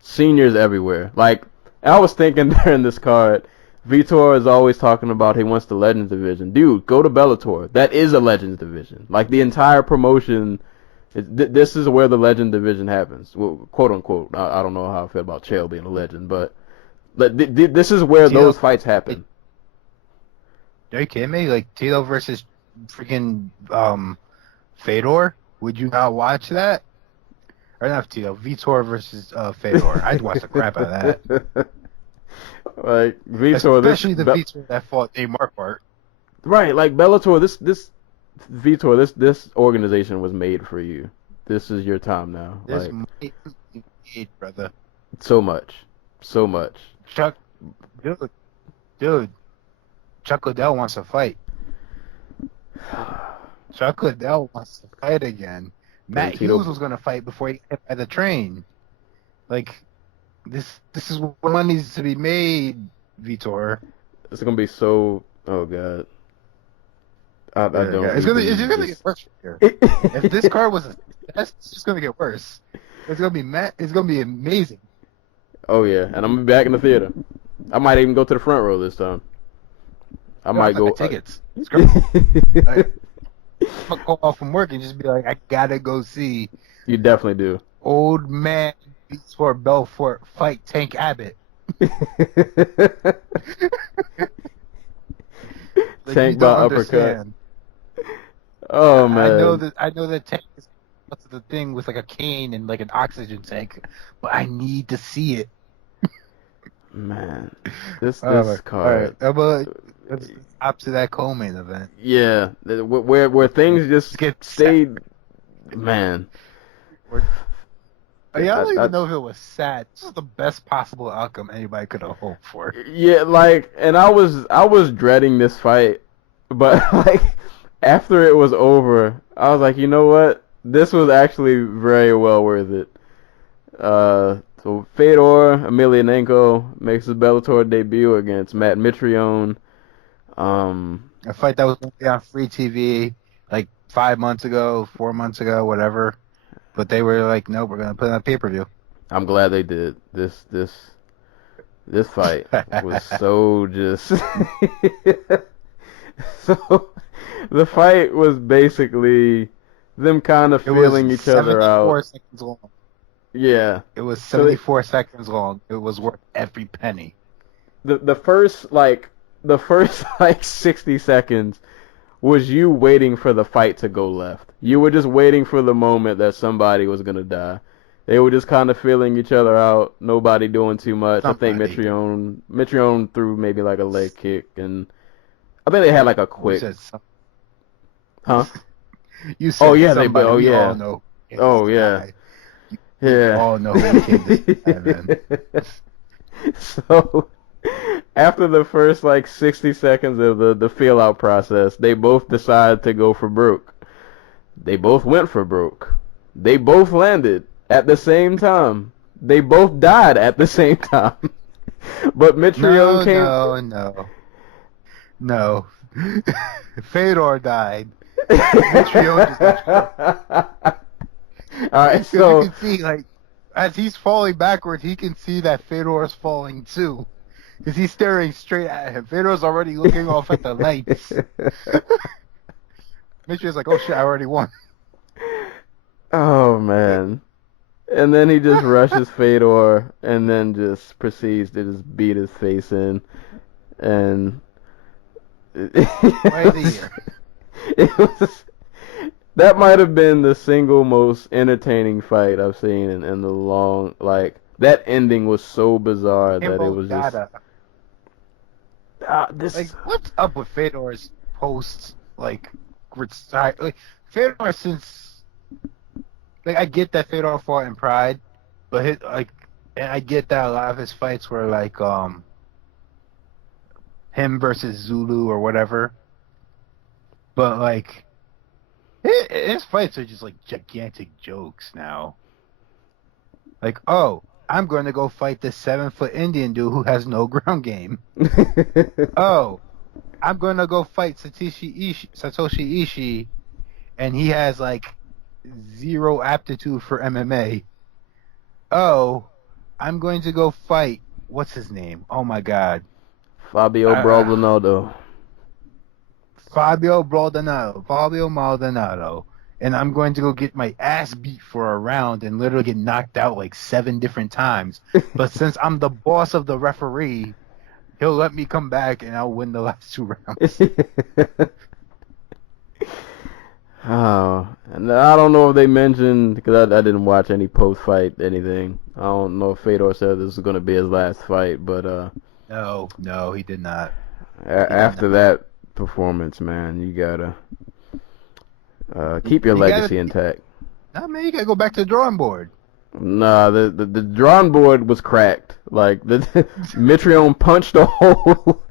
seniors everywhere. Like, I was thinking during this card, Vitor is always talking about he wants the Legends division. Dude, go to Bellator. That is a Legends division. Like, the entire promotion, this is where the Legend division happens. Well, quote unquote. I don't know how I feel about Chael being a legend, but this is where those fights happen. Are you kidding me? Like, Tito versus freaking Fedor? Would you not watch that? Or not Tito, Vitor versus Fedor. I'd watch the crap out of that. Like, Vitor, especially the Vitor that fought a Marquardt. Right, like Bellator, this Vitor, this organization was made for you. This is your time now. This like, made, brother. So much. Chuck, dude, Chuck Liddell wants to fight. Chuck Liddell wants to fight again. Matt Hughes was going to fight before he hit by the train. Like, this is what money's to be made, Vitor. It's going to be so... Oh, God. I don't... It's gonna get worse here. If this card was a success, it's just going to get worse. It's going to be amazing. Oh, yeah. And I'm going to be back in the theater. I might even go to the front row this time. I might go... tickets. I'm going to call off from work and just be like, I got to go see... You definitely do. Old man Vitor Belfort fight Tank Abbott. Like, Tank by uppercut. Oh, man. I know that Tank is the thing with like a cane and like an oxygen tank, but I need to see it. Man, this card. All right, let's up to that co-main event. Yeah, where things just stayed. Man. I don't even know if it was sad. This is the best possible outcome anybody could have hoped for. Yeah, like, and I was dreading this fight, but like after it was over, I was like, you know what? This was actually very well worth it. So Fedor Emelianenko makes his Bellator debut against Matt Mitrione. A fight that was going to be on free TV like 5 months ago, 4 months ago, whatever. But they were like, nope, we're going to put it on pay-per-view. I'm glad they did. This fight was so just... So, the fight was basically them kind of feeling each other out. 74 seconds long. Yeah. It was 74 seconds long. It was worth every penny. The first 60 seconds was you waiting for the fight to go left. You were just waiting for the moment that somebody was going to die. They were just kind of feeling each other out, nobody doing too much. I think Mitrione threw maybe like a leg kick, and I think they had like a quick... Huh? You said oh, yeah, somebody. Oh, we yeah. all know. Oh, yeah. Yeah. Oh, no, we killed this guy, man. So, after the first, 60 seconds of the feel-out process, they both decided to go for broke. They both went for broke. They both landed at the same time. They both died at the same time. But Mitrione came... No. Fedor died. Mitrione just got All right, so you can see, as he's falling backwards, he can see that Fedor's falling too, because he's staring straight at him. Fedor's already looking off at the lights. Mitrione's like, "Oh shit, I already won." Oh man! And then he just rushes Fedor, and then just proceeds to just beat his face in, and Why is he here? It was. That might have been the single most entertaining fight I've seen in the long, that ending was so bizarre that it was just... what's up with Fedor's posts, Fedor since... I get that Fedor fought in Pride, but and I get that a lot of his fights were him versus Zulu or whatever, but his fights are just like gigantic jokes now. Like, oh, I'm going to go fight this 7-foot Indian dude who has no ground game. Oh, I'm going to go fight Satoshi Ishii, and he has like zero aptitude for MMA. Oh, I'm going to go fight, what's his name? Oh my God. Fabio Baldonado. Fabio Maldonado. And I'm going to go get my ass beat for a round and literally get knocked out like 7 different times. But since I'm the boss of the referee, he'll let me come back and I'll win the last 2 rounds. Oh, and I don't know if they mentioned, because I didn't watch any post-fight anything. I don't know if Fedor said this was going to be his last fight, but No, he did not. After that performance, man, you gotta keep your legacy intact. Nah, man, you gotta go back to the drawing board. Nah, the drawing board was cracked. Like, the Mitrione punched a hole.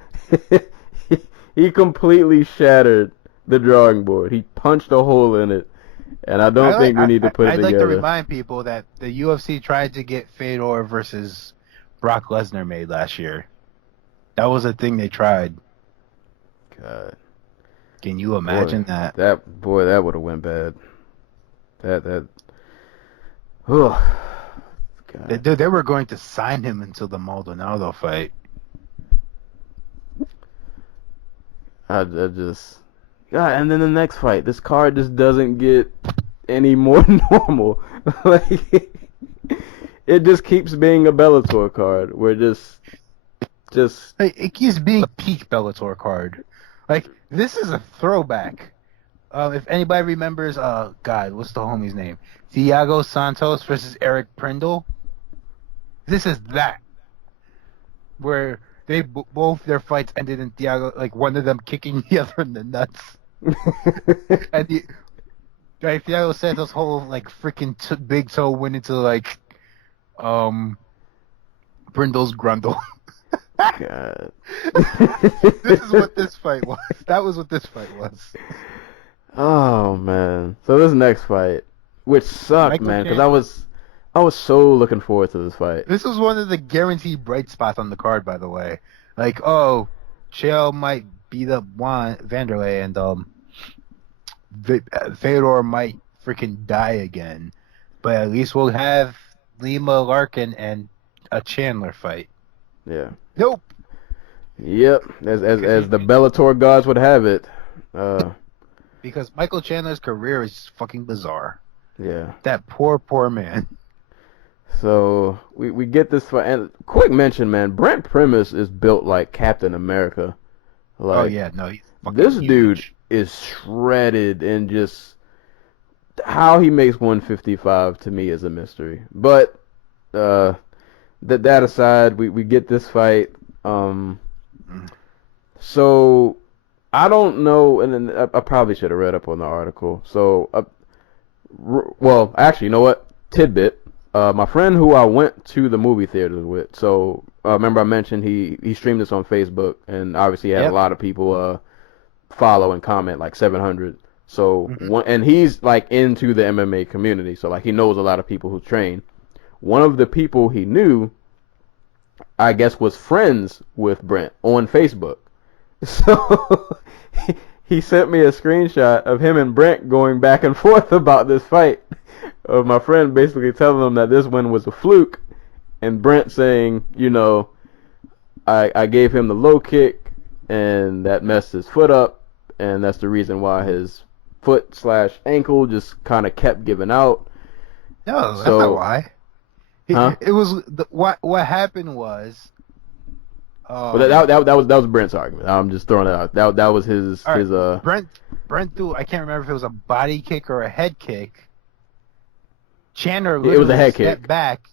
He completely shattered the drawing board. He punched a hole in it, and I don't think we need to put it together. I'd like to remind people that the UFC tried to get Fedor versus Brock Lesnar made last year. That was a thing they tried. God. Can you imagine that? That would have went bad. Oh, God. They were going to sign him until the Maldonado fight. I just... God, and then the next fight, this card just doesn't get any more normal. Like, it just keeps being a Bellator card, where just it keeps being a peak Bellator card. Like, this is a throwback. If anybody remembers, God, what's the homie's name? Thiago Santos versus Eric Prindle. This is that, where they both their fights ended in Thiago, like one of them kicking the other in the nuts. And Thiago Santos' whole like freaking big toe went into like Brindle's grundle. God. This is what this fight was. That was what this fight was. Oh man. So this next fight, which sucked, man, because I was so looking forward to this fight. This was one of the guaranteed bright spots on the card, by the way. Like, oh, Chael might beat up Vanderlei, and Fedor might freaking die again, but at least we'll have Lima Larkin and a Chandler fight. Yeah. Nope. Yep. As the Bellator gods would have it. Because Michael Chandler's career is just fucking bizarre. Yeah. That poor man. So we get this fight, and quick mention, man, Brent Primus is built like Captain America. Like, oh yeah, no, he's fucking this huge. dude is shredded, and just how he makes 155 to me is a mystery. But that aside, we get this fight. So I don't know, and then I probably should have read up on the article. So, well, actually, you know what? Tidbit. My friend who I went to the movie theaters with. So remember I mentioned he streamed this on Facebook, and obviously he had a lot of people follow and comment, like 700. So and he's like into the MMA community, so like he knows a lot of people who train. One of the people he knew, I guess, was friends with Brent on Facebook. So he sent me a screenshot of him and Brent going back and forth about this fight. Of my friend basically telling him that this one was a fluke, and Brent saying, you know, I gave him the low kick, and that messed his foot up, and that's the reason why his foot/ankle just kind of kept giving out. No, that's not why. Huh? It was what happened was. Well, that was Brent's argument. I'm just throwing it out. That was his right, his Brent threw, I can't remember if it was a body kick or a head kick. Chandler it was a head stepped kick. back.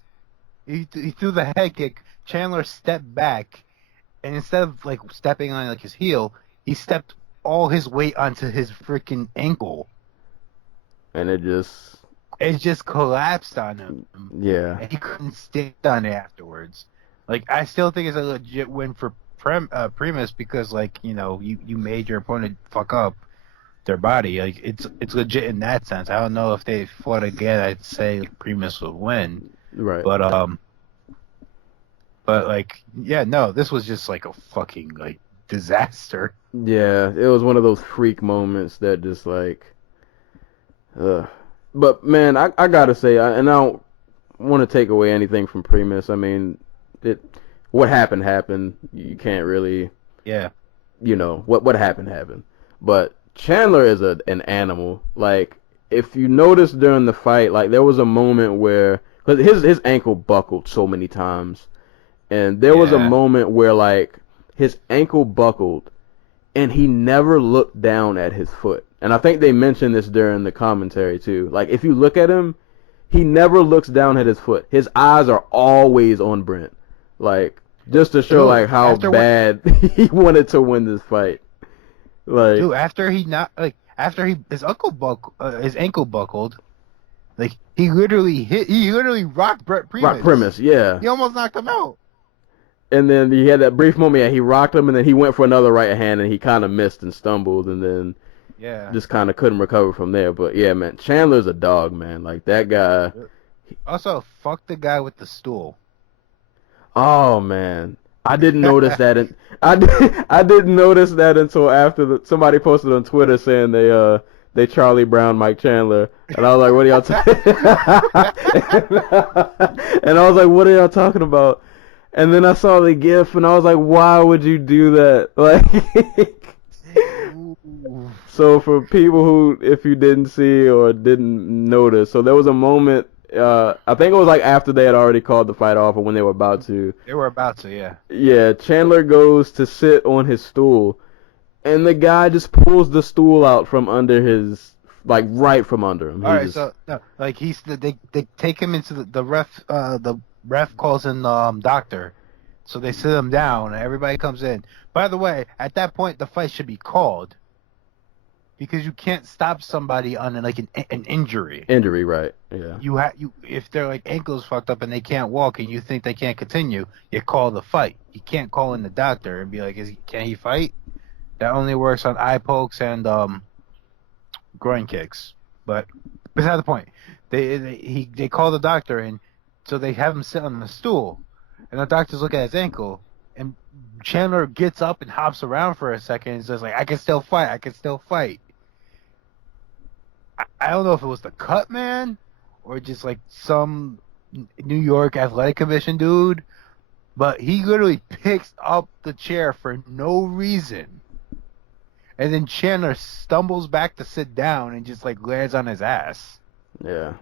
He threw the head kick. Chandler stepped back, and instead of like stepping on like his heel, he stepped all his weight onto his freaking ankle. And it just collapsed on him. Yeah. And he couldn't stand on it afterwards. Like, I still think it's a legit win for Primus because, like, you know, you made your opponent fuck up their body. Like it's legit in that sense. I don't know if they fought again. I'd say like, Primus would win. Right. But like, yeah, no, this was just like a fucking like disaster. Yeah, it was one of those freak moments that just like, But man, I gotta say, and I don't want to take away anything from Primus. I mean, what happened. You can't really, Yeah. What happened. But Chandler is an animal. Like, if you notice during the fight, like there was a moment where, cause his ankle buckled so many times. And there was a moment where, like, his ankle buckled, and he never looked down at his foot. And I think they mentioned this during the commentary, too. Like, if you look at him, he never looks down at his foot. His eyes are always on Brent. Like, just to show, like, how bad he wanted to win this fight. Like, dude, after his ankle buckled, like, he literally rocked Brent Primus. Rock Primus, yeah. He almost knocked him out. And then he had that brief moment, he rocked him, and then he went for another right hand, and he kind of missed and stumbled, and then just kind of couldn't recover from there. But yeah, man, Chandler's a dog, man. Like, that guy. Also, fuck the guy with the stool. Oh man, I didn't notice that. I didn't notice that until after somebody posted on Twitter saying they Charlie Brown Mike Chandler, and I was like, what are y'all and I was like, what are y'all talking about? And then I saw the GIF, and I was like, why would you do that? Like, so for people who, if you didn't see or didn't notice, so there was a moment, I think it was like after they had already called the fight off or when they were about to. They were about to, yeah. Yeah, Chandler goes to sit on his stool, and the guy just pulls the stool out from under his, like, right from under him. Alright, so, no, like, they take him into the ref calls in doctor, so they sit him down and everybody comes in. By the way, at that point the fight should be called because you can't stop somebody on like an injury. Injury, right? Yeah. You if their like ankles fucked up and they can't walk and you think they can't continue, you call the fight. You can't call in the doctor and be like, can he fight? That only works on eye pokes and groin kicks. But beside the point, they call the doctor in. So they have him sit on the stool, and the doctors look at his ankle, and Chandler gets up and hops around for a second and says, like, I can still fight. I don't know if it was the cut man or just, like, some New York Athletic Commission dude, but he literally picks up the chair for no reason. And then Chandler stumbles back to sit down and just, like, lands on his ass. Yeah.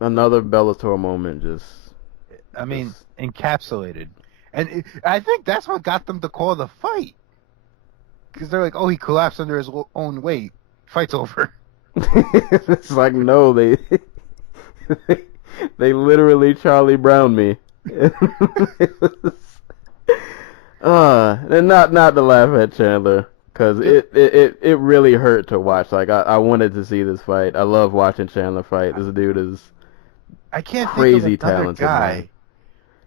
Another Bellator moment, encapsulated. And I think that's what got them to call the fight. Because they're like, oh, he collapsed under his own weight. Fight's over. It's like, no, they literally Charlie Brown me. And not to laugh at Chandler, because it really hurt to watch. Like, I wanted to see this fight. I love watching Chandler fight. This dude is crazy talented guy man.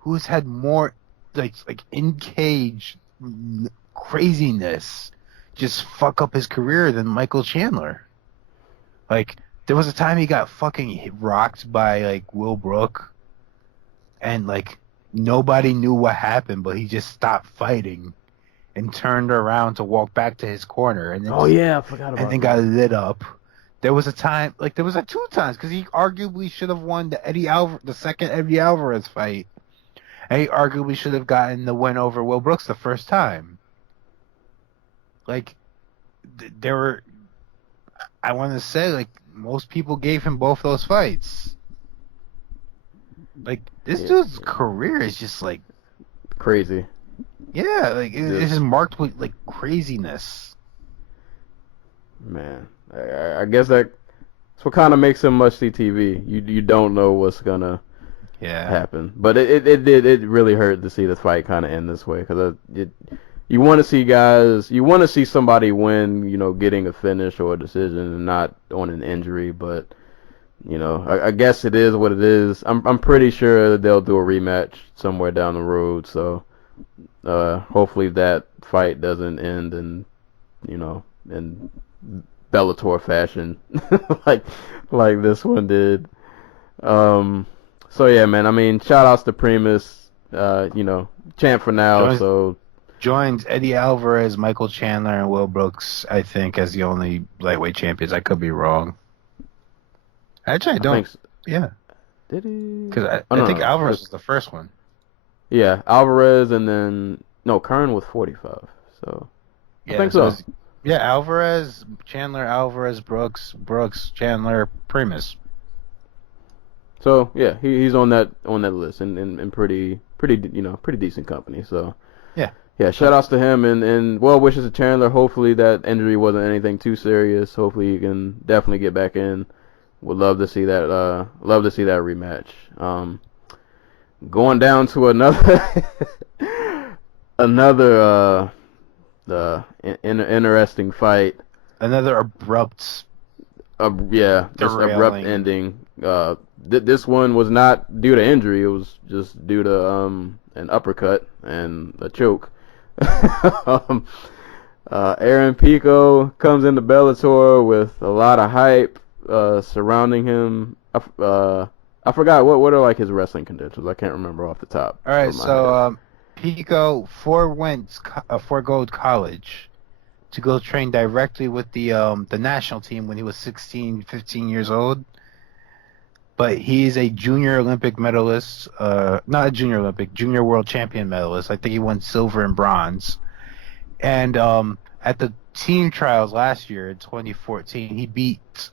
Who's had more like in cage craziness just fuck up his career than Michael Chandler. Like, there was a time he got fucking rocked by like Will Brook, and like nobody knew what happened, but he just stopped fighting and turned around to walk back to his corner, and then I forgot about that. And then got lit up. There was a time, like there was a 2 times, because he arguably should have won the second Eddie Alvarez fight, and he arguably should have gotten the win over Will Brooks the first time. Like, there were, I want to say, like, most people gave him both those fights. Like, this dude's career is just like crazy. Yeah, like it's just marked with like craziness. Man, I guess that's what kind of makes him must-see TV. You don't know what's gonna happen, but it really hurt to see the fight kind of end this way, because you want to see guys, you want to see somebody win, getting a finish or a decision and not on an injury, but I guess it is what it is. I'm pretty sure that they'll do a rematch somewhere down the road, so hopefully that fight doesn't end in in Bellator fashion, like this one did. So yeah, man. I mean, shout outs to Primus. Champ for now. So joins Eddie Alvarez, Michael Chandler, and Will Brooks, I think, as the only lightweight champions. I could be wrong. Actually, I don't. think so. Yeah. Did he? Because I think Alvarez was the first one. Yeah, Alvarez, and then Kern was 45. So yeah, I think so. Alvarez, Chandler, Alvarez, Brooks, Chandler, Primus. So yeah, he's on that list and pretty decent company. So yeah, shout outs to him and well wishes to Chandler. Hopefully that injury wasn't anything too serious. Hopefully he can definitely get back in. Would love to see that rematch. Going down to another interesting fight. Another abrupt ending. This one was not due to injury. It was just due to an uppercut and a choke. Aaron Pico comes into Bellator with a lot of hype surrounding him. I forgot what are like his wrestling credentials. I can't remember off the top. All right, so Pico foregoed college to go train directly with the national team when he was 16, 15 years old. But he's a junior Olympic medalist, not a junior Olympic, junior world champion medalist. I think he won silver and bronze. And at the team trials last year in 2014, he beat,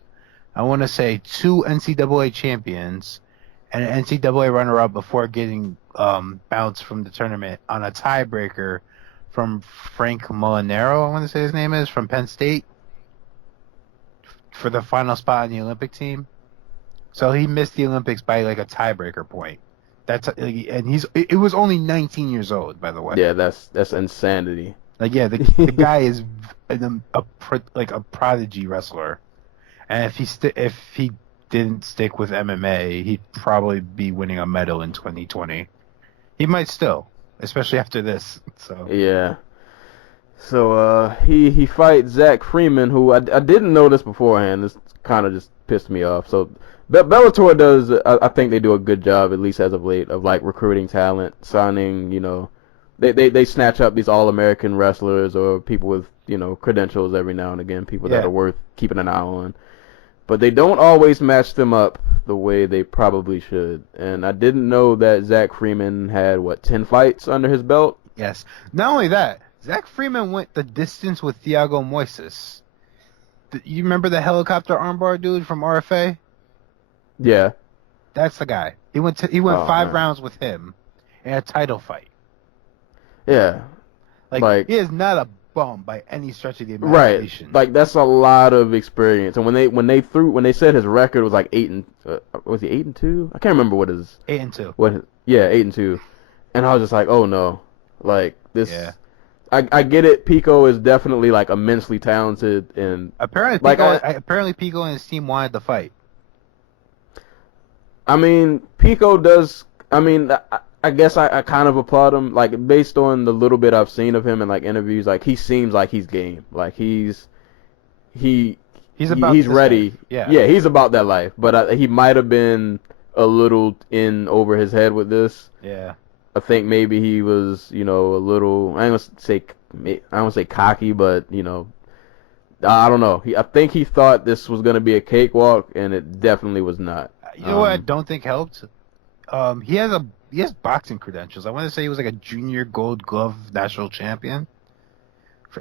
I want to say, 2 NCAA champions and an NCAA runner-up before getting bounced from the tournament on a tiebreaker from Frank Molinaro, I want to say his name is, from Penn State, for the final spot on the Olympic team. So he missed the Olympics by like a tiebreaker point. It was only 19 years old, by the way. Yeah, that's insanity. Like, yeah, the guy is a prodigy wrestler, and if he didn't stick with MMA, he'd probably be winning a medal in 2020. He might still, especially after this. So yeah. So he fights Zach Freeman, who I didn't know this beforehand. This kind of just pissed me off. So Bellator does, I think they do a good job, at least as of late, of like recruiting talent, signing, they snatch up these all-American wrestlers or people with, credentials every now and again, people that are worth keeping an eye on. But they don't always match them up the way they probably should. And I didn't know that Zach Freeman had, 10 fights under his belt? Yes. Not only that, Zach Freeman went the distance with Thiago Moises. You remember the helicopter armbar dude from RFA? Yeah. That's the guy. He went 5 rounds with him in a title fight. Yeah. Like he is not a bum by any stretch of the imagination. Right. Like that's a lot of experience. And when they said his record was like 8-2? I can't remember what his 8-2. 8-2. And I was just like, "Oh no." Like this I get it. Pico is definitely like immensely talented and apparently Pico and his team wanted the fight. I mean, Pico does. I mean, I guess I kind of applaud him. Like based on the little bit I've seen of him in like interviews, like he seems like he's game. Like he's ready. Life. Yeah, he's about that life. But he might have been a little in over his head with this. Yeah, I think maybe he was, a little. I don't say cocky, but I don't know. I think he thought this was gonna be a cakewalk, and it definitely was not. You know what I don't think helped? He has boxing credentials. I want to say he was like a junior Gold Glove national champion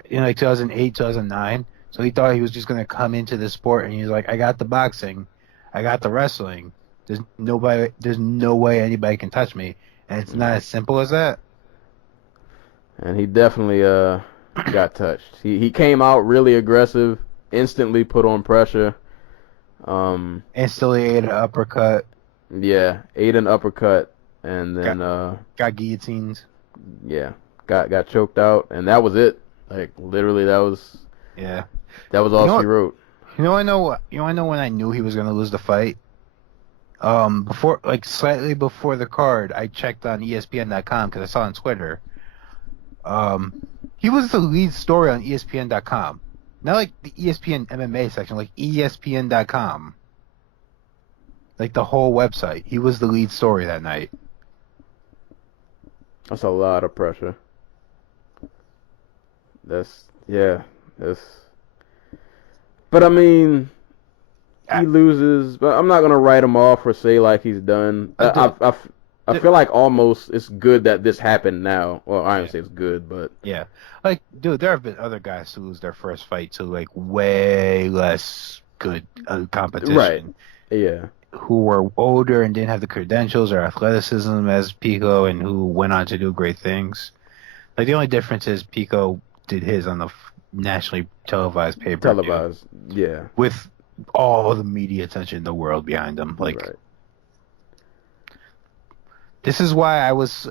in like 2008, 2009. So he thought he was just going to come into the sport, and he's like, I got the boxing, I got the wrestling. There's no way anybody can touch me. And it's not as simple as that. And he definitely got touched. He came out really aggressive, instantly put on pressure. Instantly ate an uppercut. Yeah, ate an uppercut, and then got guillotined. Yeah, got choked out, and that was it. Like literally, that was all she wrote. I know when I knew he was gonna lose the fight. Slightly before the card, I checked on ESPN.com because I saw on Twitter. He was the lead story on ESPN.com. Not like the ESPN MMA section, like ESPN.com. Like the whole website. He was the lead story that night. That's a lot of pressure. That's. But I mean, he loses. But I'm not gonna write him off or say like he's done. I feel like almost it's good that this happened now. Well, I don't say it's good, but yeah, like dude, there have been other guys who lose their first fight to like way less good competition. Right. Yeah. Who were older and didn't have the credentials or athleticism as Pico, and who went on to do great things. Like the only difference is Pico did his on the nationally televised pay-per-view. Televised, yeah. With all the media attention in the world behind him. Like, right. This is why I was...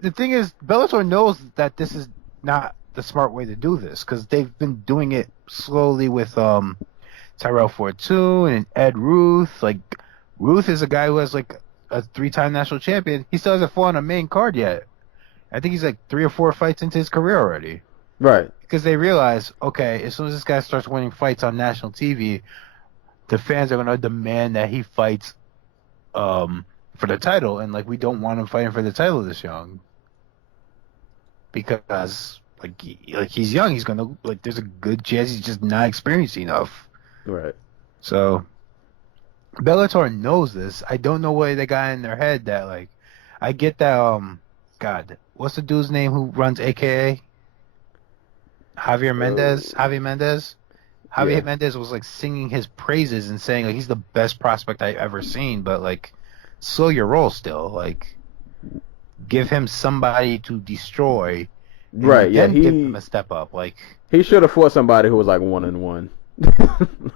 The thing is, Bellator knows that this is not the smart way to do this, because they've been doing it slowly with Tyrell Fortune and Ed Ruth. Like, Ruth is a guy who has, like, a 3-time national champion. He still hasn't fought on a main card yet. I think he's, like, 3 or 4 fights into his career already. Right. Because they realize, okay, as soon as this guy starts winning fights on national TV, the fans are going to demand that he fights for the title, and like we don't want him fighting for the title this young, because like he's young, he's gonna like there's a good chance he's just not experienced enough. Right. So Bellator knows this. I don't know why they got in their head that like I get that God, what's the dude's name who runs AKA? Javier Mendez. Javier Mendez was like singing his praises and saying like he's the best prospect I've ever seen, but like slow your roll still. Like give him somebody to destroy. Right, yeah. Give him a step up. Like he should have fought somebody who was like 1-1.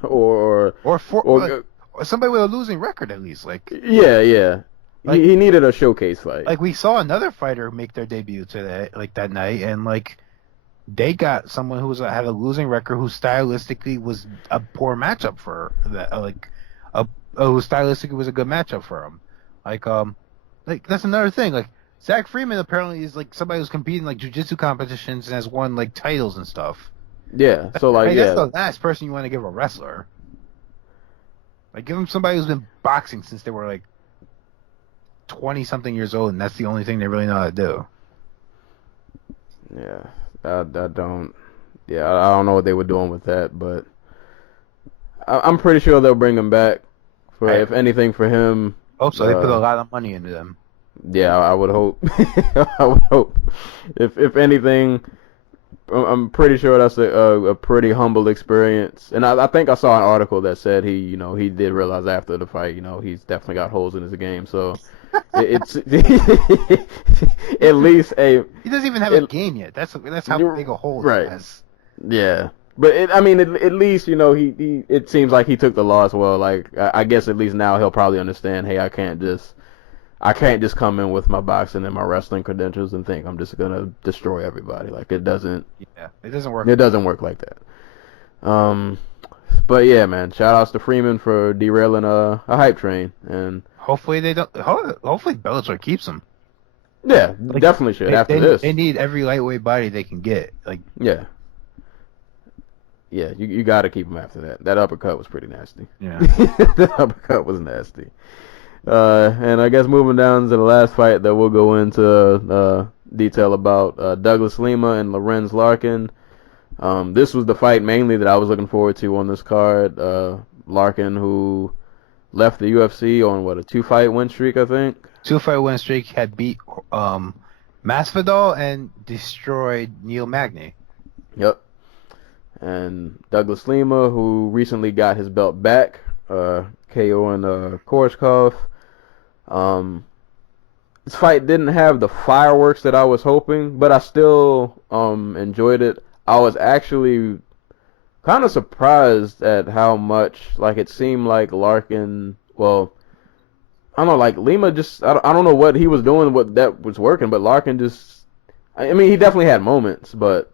or somebody with a losing record at least. Like yeah. Like, he needed a showcase fight. Like we saw another fighter make their debut today, like that night, and like they got someone who had a losing record who stylistically was a poor matchup for that. Who stylistically was a good matchup for him. Like that's another thing. Like Zach Freeman apparently is like somebody who's competing like jiu-jitsu competitions and has won like titles and stuff. Yeah. So like that's the last person you want to give a wrestler. Like give him somebody who's been boxing since they were like 20-something years old, and that's the only thing they really know how to do. Yeah. I don't know what they were doing with that, but I'm pretty sure they'll bring him back for if anything for him. Hope so. They put a lot of money into them. Yeah, I would hope. I would hope. If anything, I'm pretty sure that's a pretty humble experience. And I think I saw an article that said he did realize after the fight, he's definitely got holes in his game. So it's at least a. He doesn't even have a game yet. That's how big a hole he has. Yeah, but at least he it seems like he took the loss well. Like I guess at least now he'll probably understand. Hey, I can't just come in with my boxing and my wrestling credentials and think I'm just gonna destroy everybody. Like it doesn't. Yeah, it doesn't work. It doesn't work like that. But yeah, man. Shout outs to Freeman for derailing a hype train, and hopefully they don't. Hopefully Bellator keeps him. Yeah, definitely should after this. They need every lightweight body they can get. Like yeah. Yeah, you got to keep him after that. That uppercut was pretty nasty. Yeah. The uppercut was nasty. And I guess moving down to the last fight that we'll go into detail about, Douglas Lima and Lorenz Larkin. This was the fight mainly that I was looking forward to on this card. Larkin, who left the UFC on, a 2-fight win streak, I think? 2-fight win streak, had beat Masvidal and destroyed Neil Magny. Yep. And Douglas Lima, who recently got his belt back, KO'ing Koreshkov. This fight didn't have the fireworks that I was hoping, but I still enjoyed it. I was actually kind of surprised at how much, like, it seemed like Larkin, well, I don't know, like, Lima just, I don't know what he was doing, what that was working, but Larkin just, I mean, he definitely had moments, but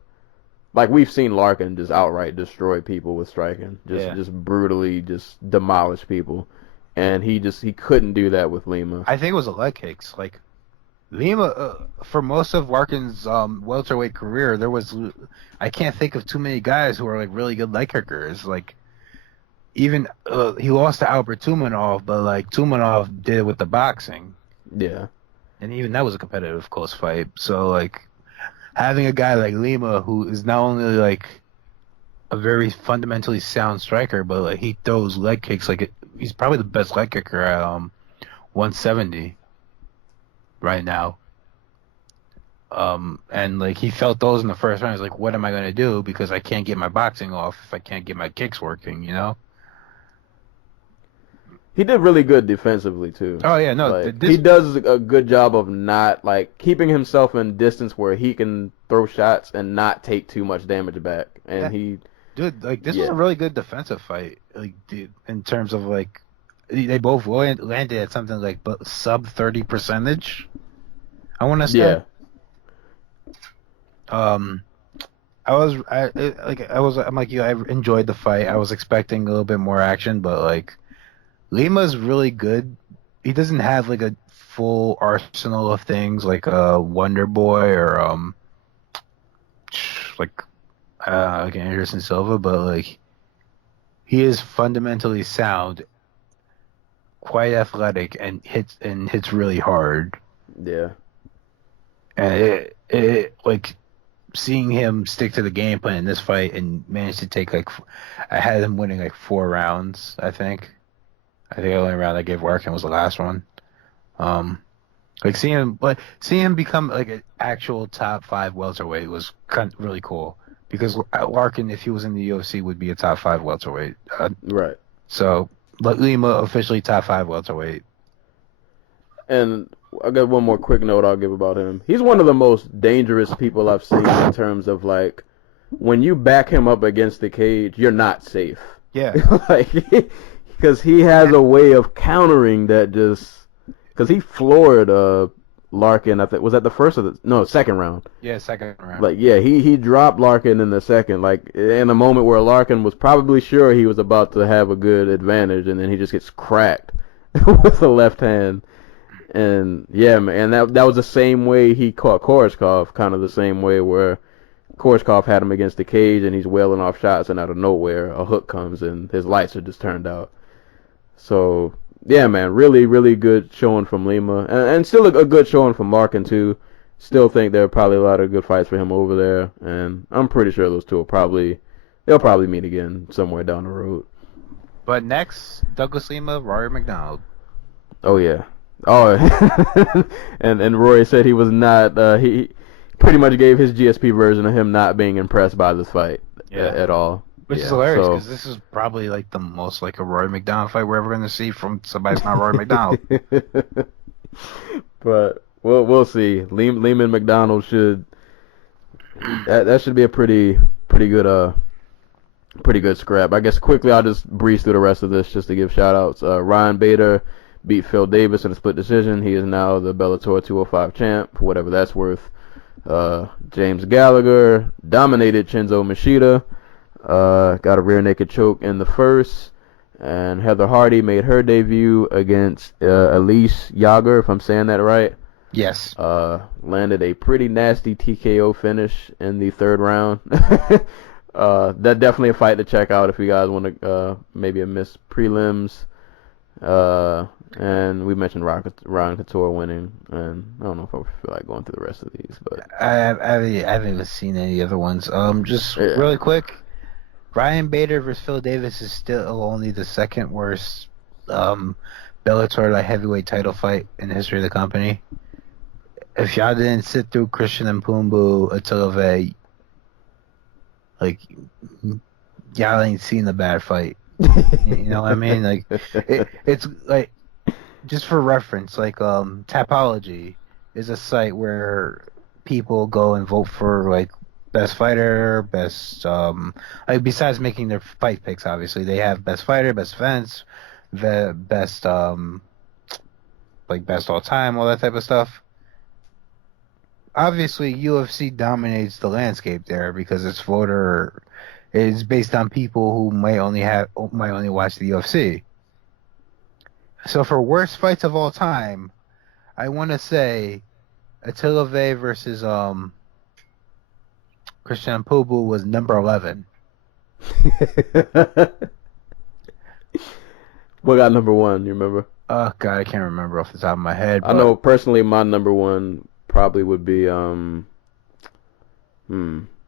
like we've seen Larkin just outright destroy people with striking, just brutally just demolish people, and he couldn't do that with Lima. I think it was the leg kicks. Like Lima, for most of Larkin's welterweight career, I can't think of too many guys who are like really good leg kickers. Like even he lost to Albert Tumanov, but like Tumanov did it with the boxing, Yeah. and even that was a competitive close fight. So like having a guy like Lima who is not only like a very fundamentally sound striker, but like he throws leg kicks he's probably the best leg kicker at 170 right now. And like he felt those in the first round. He's like, what am I gonna do? Because I can't get my boxing off if I can't get my kicks working, you know? He did really good defensively too. Oh yeah, no, like, he does a good job of not like keeping himself in distance where he can throw shots and not take too much damage back. And this was a really good defensive fight. Like in terms of like they both landed at something like sub 30%. I want to say. Yeah. I'm like you. I enjoyed the fight. I was expecting a little bit more action, but like Lima's really good. He doesn't have like a full arsenal of things like Wonder Boy or like Anderson Silva, but like he is fundamentally sound, quite athletic, and hits really hard. Yeah. And it like seeing him stick to the game plan in this fight and manage to take I had him winning like 4 rounds. I think the only round I gave Larkin was the last one. Like seeing him become like an actual top 5 welterweight was kind of really cool because Larkin, if he was in the UFC, would be a top 5 welterweight. Right. So Lima officially top 5 welterweight. And I got one more quick note I'll give about him. He's one of the most dangerous people I've seen in terms of like when you back him up against the cage, you're not safe. Yeah. like because he has a way of countering that because he floored Larkin. I think was that the second round. Yeah, second round. Like yeah, he dropped Larkin in the second. Like in a moment where Larkin was probably sure he was about to have a good advantage, and then he just gets cracked with the left hand. And yeah, man, that was the same way he caught Koreshkov, kind of the same way where Koreshkov had him against the cage and he's wailing off shots, and out of nowhere a hook comes and his lights are just turned out. So yeah, man, really, really good showing from Lima, and still a good showing from Larkin too. Still think there are probably a lot of good fights for him over there, and I'm pretty sure those two they'll probably meet again somewhere down the road. But next, Douglas Lima, Rory McDonald. Oh yeah. Oh, and Roy said he was not. He pretty much gave his GSP version of him not being impressed by this fight at all. Which is hilarious because this is probably like the most like a Rory McDonald fight we're ever going to see from somebody that's not Rory McDonald. But we'll see. Lehman McDonald should that should be a pretty good scrap. I guess quickly I'll just breeze through the rest of this just to give shout outs. Ryan Bader beat Phil Davis in a split decision. He is now the Bellator 205 champ, whatever that's worth. James Gallagher dominated Chinzo Machida. Got a rear naked choke in the first. And Heather Hardy made her debut against Elise Yager, if I'm saying that right. Yes. Landed a pretty nasty TKO finish in the third round. That's definitely a fight to check out if you guys want to maybe miss prelims. And we mentioned Ryan Couture winning, and I don't know if I feel like going through the rest of these, but I haven't even seen any other ones. Really quick, Ryan Bader versus Phil Davis is still only the second worst Bellator light heavyweight title fight in the history of the company. If y'all didn't sit through Christian Mpumbu Atilove, like y'all ain't seen the bad fight. You know what I mean? Like it's like, just for reference, like Tapology is a site where people go and vote for like best fighter, best like besides making their fight picks, obviously they have best fighter, best defense, the best like best all time, all that type of stuff. Obviously UFC dominates the landscape there because its voter is based on people who might only watch the UFC. So for worst fights of all time, I want to say Attila Vey versus Christian Pubu was number 11. What got number one? You remember? Oh God, I can't remember off the top of my head. I know personally, my number one probably would be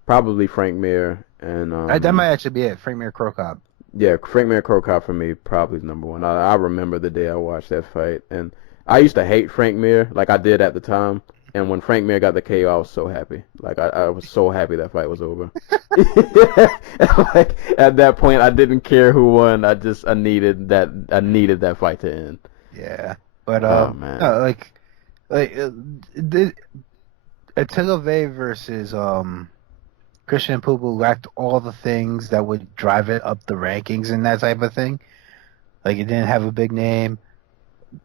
probably Frank Mir and that might actually be it. Frank Mir Crow Cop. Yeah, Frank Mir Crow Cop for me probably is number one. I remember the day I watched that fight, and I used to hate Frank Mir, like I did at the time. And when Frank Mir got the KO, I was so happy. Like I was so happy that fight was over. Like at that point, I didn't care who won. I needed that fight to end. Yeah, but oh man, no, Attila Vey versus Christian Pubu lacked all the things that would drive it up the rankings and that type of thing. Like it didn't have a big name.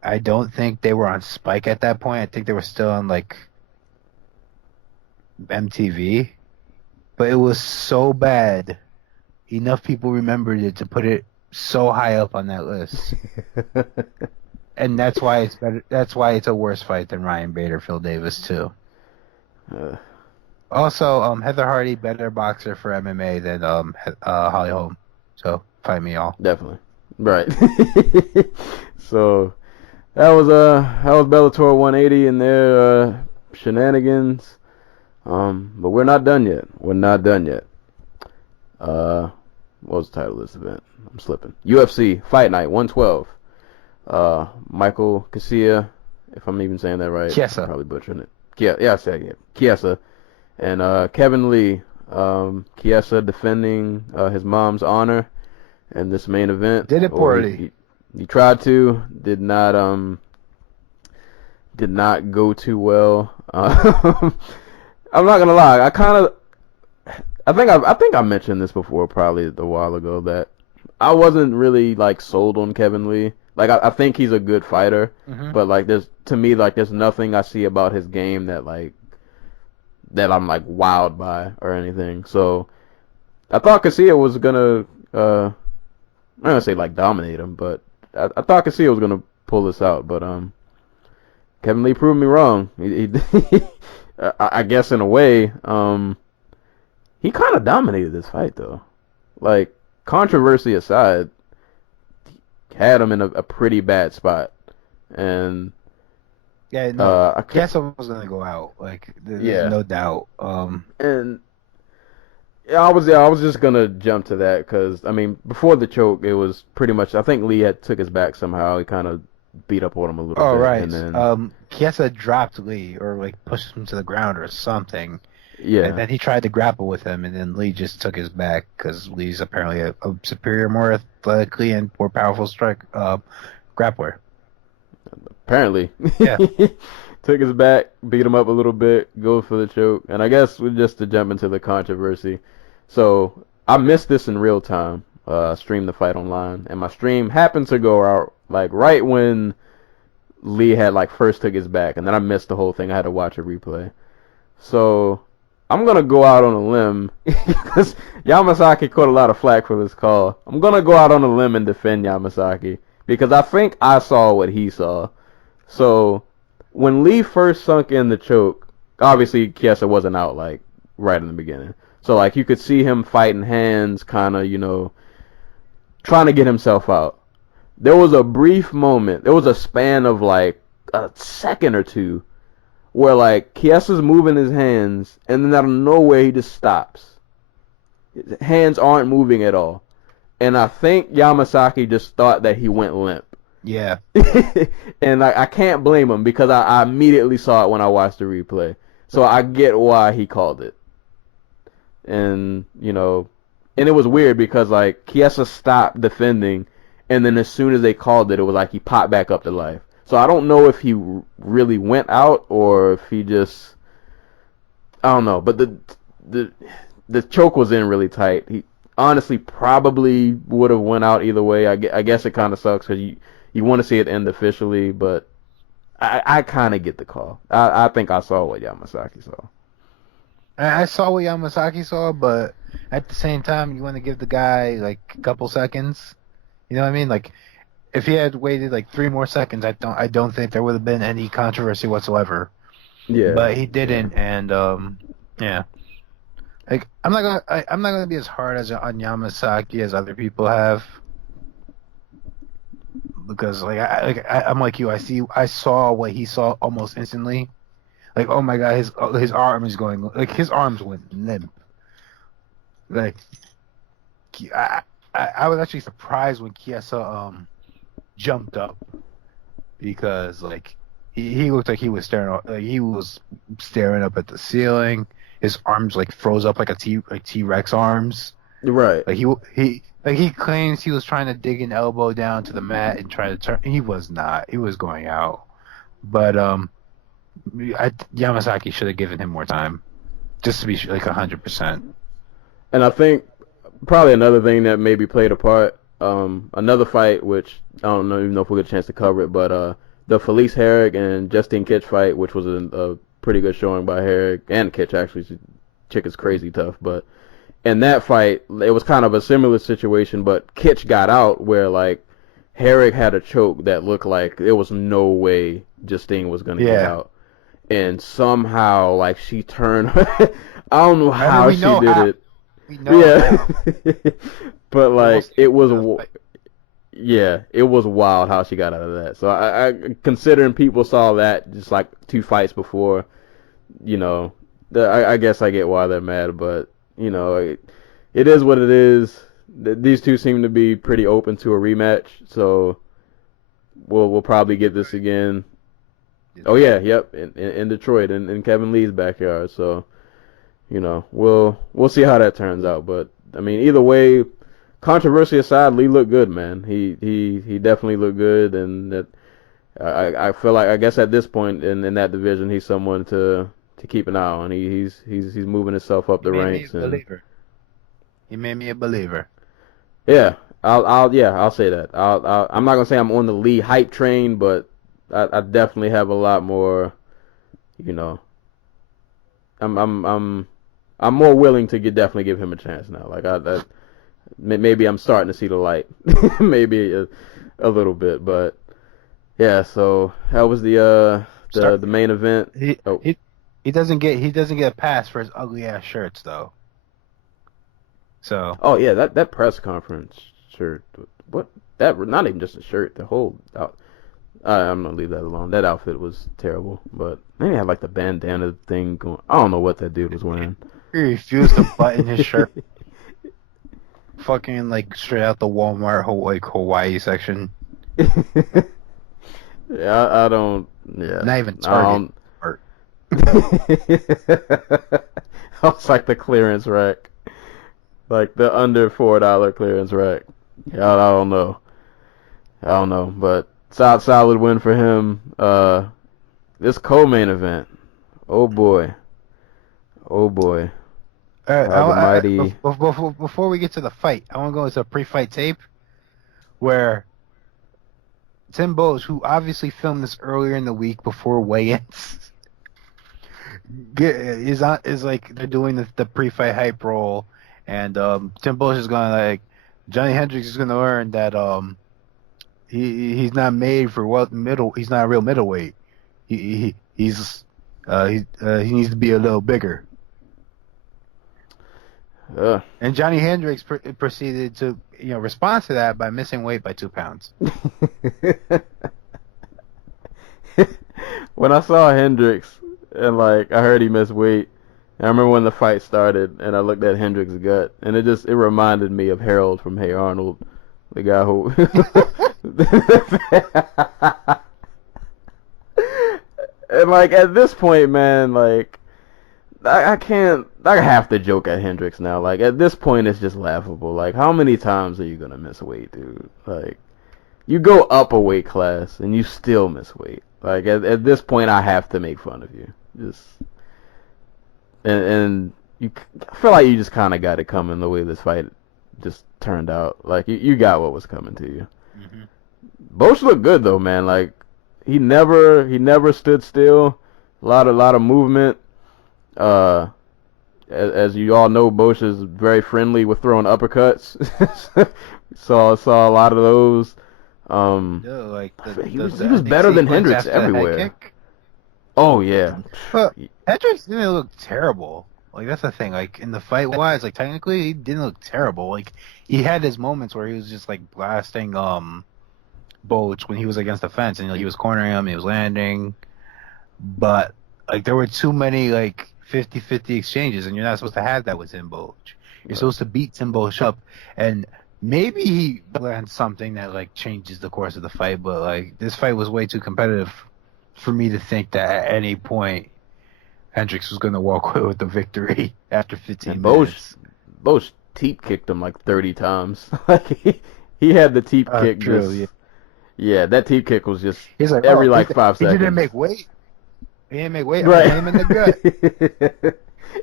I don't think they were on Spike at that point. I think they were still on like MTV. But it was so bad. Enough people remembered it to put it so high up on that list. And that's why it's better. That's why it's a worse fight than Ryan Bader, Phil Davis too. Also, Heather Hardy, better boxer for MMA than Holly Holm. So fight me all. Definitely. Right. So that was Bellator 180 and their shenanigans. But we're not done yet. What was the title of this event? I'm slipping. UFC Fight Night 112. Michael Casilla, if I'm even saying that right. Chiesa. I'm probably butchering it. Yeah, I said it. Chiesa. And Kevin Lee. Chiesa defending his mom's honor in this main event. Did it poorly. He tried to. Did not go too well. I'm not gonna lie. I think I mentioned this before, probably a while ago, that I wasn't really like sold on Kevin Lee. Like I think he's a good fighter, but like there's nothing I see about his game that I'm like wowed by or anything. So I thought Casilla was gonna I'm not gonna say like dominate him, but I thought Casilla was gonna pull this out, but Kevin Lee proved me wrong. He I guess in a way, he kind of dominated this fight though. Like controversy aside, had him in a pretty bad spot, and yeah, no, I guess I was gonna go out. Like, there's no doubt. And yeah, I was just gonna jump to that because I mean, before the choke, it was pretty much. I think Lee had took his back somehow. He kind of beat up on him a little bit. Oh right. And then, Chiesa dropped Lee or like pushed him to the ground or something. Yeah. And then he tried to grapple with him, and then Lee just took his back because Lee's apparently a superior, more athletically and more powerful grappler. Apparently. Yeah. Took his back, beat him up a little bit, go for the choke. And I guess just to jump into the controversy. So I missed this in real time. Streamed the fight online, and my stream happened to go out like right when Lee had like first took his back, and then I missed the whole thing. I had to watch a replay. So I'm gonna go out on a limb because Yamasaki caught a lot of flack for this call. I'm gonna go out on a limb and defend Yamasaki because I think I saw what he saw. So when Lee first sunk in the choke, obviously Chiesa wasn't out like right in the beginning. So like you could see him fighting hands, kind of trying to get himself out. There was a brief moment. There was a span of like a second or two where like Chiesa's moving his hands, and then out of nowhere he just stops. His hands aren't moving at all, and I think Yamasaki just thought that he went limp. Yeah. And I can't blame him because I immediately saw it when I watched the replay, so I get why he called it. And and it was weird because like Chiesa stopped defending, and then as soon as they called it, it was like he popped back up to life. So I don't know if he really went out or if he just, I don't know. But the choke was in really tight. He honestly probably would have went out either way. I guess it kind of sucks because you want to see it end officially, but I kind of get the call. I think I saw what Yamasaki saw. I saw what Yamasaki saw, but at the same time, you want to give the guy like a couple seconds. You know what I mean? Like, if he had waited like 3 more seconds, I don't think there would have been any controversy whatsoever. Yeah. but he didn't, and yeah. Like I'm not gonna be as hard as on Yamasaki as other people have, because I'm like you. I saw what he saw almost instantly. Like, oh my god, his arm is going, like his arms went limp. Like I was actually surprised when Chiesa jumped up, because like he looked like he was staring up at the ceiling. His arms like froze up like T-Rex arms. Right. Like he claims he was trying to dig an elbow down to the mat and try to turn. He was not. He was going out. But Yamasaki should have given him more time, just to be like 100%. And I think probably another thing that maybe played a part, another fight which I don't know even know if we get a chance to cover it, but the Felice Herrig and Justine Kitch fight, which was a pretty good showing by Herrig and Kitch actually. Chick is crazy tough, but in that fight it was kind of a similar situation, but Kitch got out where like Herrig had a choke that looked like there was no way Justine was gonna get out, and somehow like she turned. I don't know how she did it. We know but like it was it was wild how she got out of that. So I considering people saw that just like 2 fights before, you know, I guess I get why they're mad, but you know, it is what it is. These two seem to be pretty open to a rematch, so we'll probably get this again. Oh yeah, yep, in Detroit, in Kevin Lee's backyard. So, you know, we'll see how that turns out. But I mean, either way, controversy aside, Lee looked good, man. He definitely looked good, and that I feel like I guess at this point in that division, he's someone to keep an eye on. He's moving himself up the ranks. He made me a believer. Yeah, I'll say that. I'm not gonna say I'm on the Lee hype train, but I definitely have a lot more. You know, I'm more willing to definitely give him a chance now. Like maybe I'm starting to see the light, maybe a little bit, but yeah. So that was the main event. He doesn't get a pass for his ugly ass shirts though. So. Oh yeah, that press conference shirt. What? That not even just a shirt. The whole. I'm gonna leave that alone. That outfit was terrible. But maybe it had like the bandana thing going. I don't know what that dude was wearing. He refused to button his shirt. Fucking like straight out the Walmart Hawaii section. Yeah, I don't. Yeah. Not even Target. I was like the clearance rack. Like the under $4 clearance rack. Yeah, I don't know, but solid win for him. This co-main event. Oh boy. Before we get to the fight, I want to go into a pre-fight tape where Tim Bowes, who obviously filmed this earlier in the week before weigh-ins, is like they're doing the pre-fight hype roll. And Tim Bowes is going like Johnny Hendricks is going to learn that he's not made for he's not a real middleweight. He needs to be a little bigger. And Johnny Hendricks proceeded to respond to that by missing weight by 2 pounds. When I saw Hendricks and like I heard he missed weight, I remember when the fight started, and I looked at Hendricks' gut, and it reminded me of Harold from Hey Arnold, the guy who. And like at this point, man, like I have to joke at Hendricks now. Like at this point, it's just laughable. Like how many times are you gonna miss weight, dude? Like you go up a weight class and you still miss weight. Like at this point, I have to make fun of you. Just. And I feel like you just kind of got it coming the way this fight just turned out. Like you got what was coming to you. Mm-hmm. Bosch looked good though, man. Like he never stood still. A lot of movement. As you all know, Bosch is very friendly with throwing uppercuts. saw a lot of those. He was better than Hendricks everywhere. Oh yeah. But Hendricks didn't look terrible. Like that's the thing. Like in the fight wise, like technically he didn't look terrible. Like he had his moments where he was just like blasting Boach when he was against the fence and like, he was cornering him, he was landing. But like there were too many like 50-50 exchanges, and you're not supposed to have that with Tim Boach. You're supposed to beat Tim Boach up, and maybe he lands something that like changes the course of the fight. But like this fight was way too competitive for me to think that at any point Hendricks was going to walk away with the victory after 15 And minutes. Bosch teep kicked him like 30 times. Like he had the teep kick. True, just, yeah, that teep kick was just He's like, every oh, like 5 seconds. He didn't make weight. He didn't make weight. Right. I hit him in the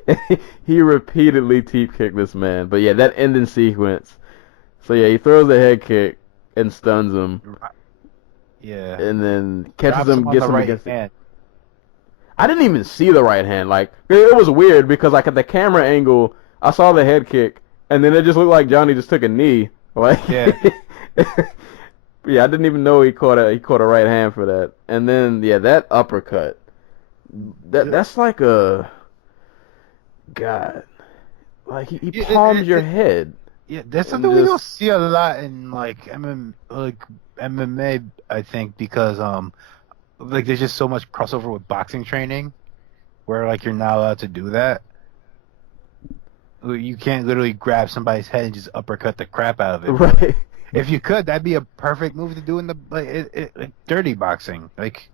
gut. He repeatedly teep kicked this man. But yeah, that ending sequence. So yeah, he throws a head kick and stuns him. Yeah. And then catches Drops him, on gets the him right against hand. I didn't even see the right hand. Like it was weird because like at the camera angle, I saw the head kick, and then it just looked like Johnny just took a knee. Like Yeah. yeah, I didn't even know he caught a right hand for that. And then yeah, that uppercut. That's like a God. Like he palms your head. Yeah, that's something we don't see a lot in like MMA, I think, because like there's just so much crossover with boxing training, where like you're not allowed to do that. You can't literally grab somebody's head and just uppercut the crap out of it. Right. If you could, that'd be a perfect move to do in the like dirty boxing. Like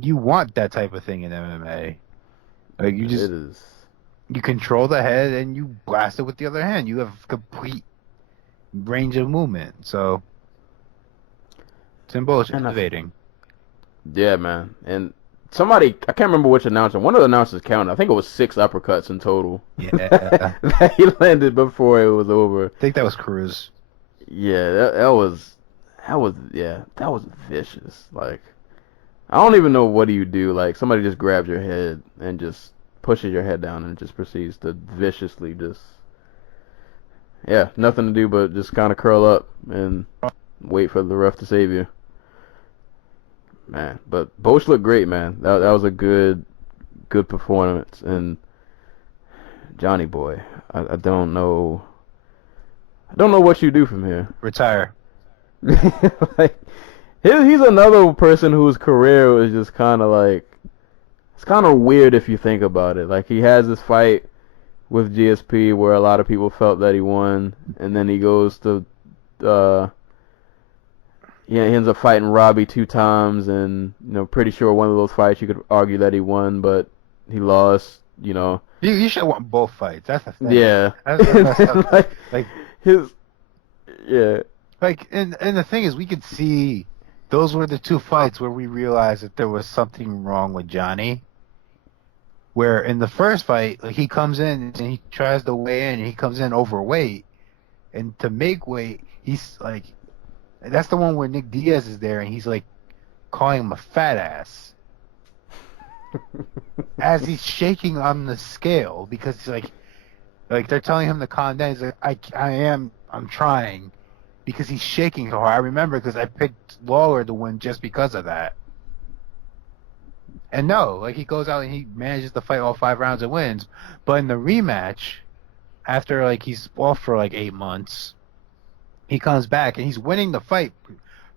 you want that type of thing in MMA. Like you just you control the head and you blast it with the other hand. You have complete range of movement. So Timbo is innovating. Yeah, man. And somebody, I can't remember which announcer, one of the announcers counted. I think it was 6 uppercuts in total. Yeah. That he landed before it was over. I think that was Cruz. Yeah, that was vicious. Like, I don't even know what do you do. Like, somebody just grabs your head and just pushes your head down and just proceeds to viciously just, yeah, nothing to do but just kind of curl up and wait for the ref to save you. Man, but Bosch looked great, man. That was a good performance. And Johnny boy, I don't know what you do from here. Retire. Like he's another person whose career was just kind of like, it's kind of weird if you think about it. Like he has this fight with GSP where a lot of people felt that he won, and then he goes to he ends up fighting Robbie 2 times, and pretty sure one of those fights you could argue that he won, but he lost. You should have won both fights. That's the thing. Yeah. That's like his, yeah. Like, and the thing is, we could see those were the 2 fights where we realized that there was something wrong with Johnny. Where in the first fight, like he comes in and he tries to weigh in, and he comes in overweight, and to make weight, he's like, that's the one where Nick Diaz is there, and he's like calling him a fat ass as he's shaking on the scale because he's like they're telling him to calm down. He's like, I'm trying, because he's shaking so hard. I remember because I picked Lawler to win just because of that. And no, like he goes out and he manages to fight all 5 rounds and wins. But in the rematch, after like he's off for like 8 months, he comes back and he's winning the fight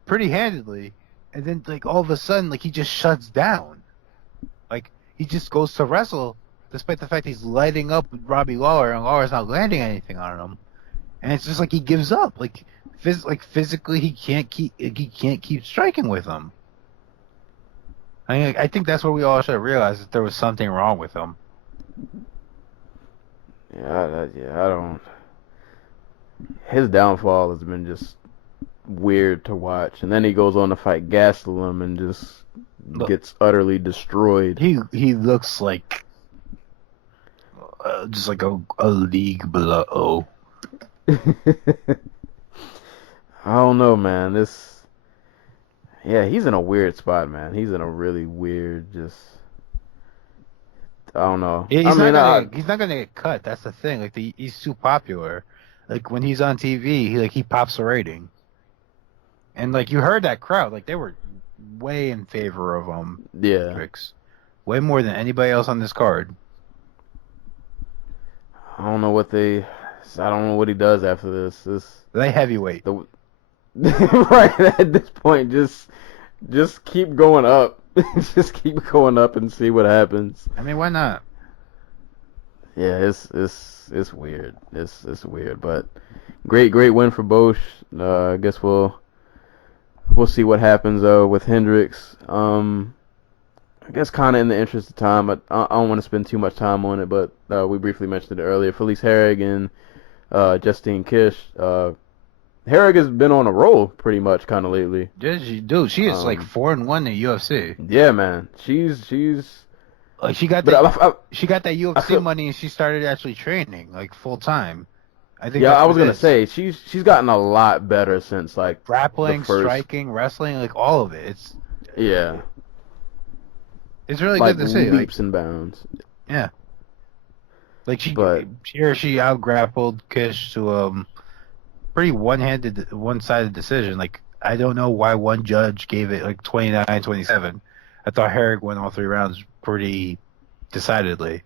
pretty handedly. And then like all of a sudden, like he just shuts down. Like he just goes to wrestle, despite the fact he's lighting up with Robbie Lawler, and Lawler's not landing anything on him. And it's just like he gives up. Like physically, he can't keep striking with him. I think that's where we all should have realized that there was something wrong with him. Yeah, I don't. His downfall has been just weird to watch, and then he goes on to fight Gastelum and just gets utterly destroyed. He looks like just like a league below. I don't know, man. He's in a weird spot, man. He's in a really weird, just, I don't know. He's not gonna get cut. That's the thing. Like he's too popular. Like when he's on TV, he pops a rating. And like you heard that crowd, like they were way in favor of Yeah. Hendricks. Way more than anybody else on this card. I don't know what he does after this. Light heavyweight. Right at this point, just keep going up. Just keep going up and see what happens. I mean, why not? Yeah, it's weird. It's weird, but great win for Bosch. I guess we'll see what happens with Hendricks. I guess kind of in the interest of time, I don't want to spend too much time on it, but we briefly mentioned it earlier. Felice Herrig and Justine Kish. Herrig has been on a roll pretty much kind of lately. Dude, she is like 4-1 in UFC. Yeah, man. She's like she got she got that UFC money and she started actually training like full time. I think. Yeah, I was gonna say she's gotten a lot better since like grappling, striking, wrestling, like all of it. It's really like good to see. Leaps and bounds. Yeah. Like she out grappled Kish to pretty one-sided decision. Like I don't know why one judge gave it like 29-27. I thought Herrig won all 3 rounds pretty decidedly.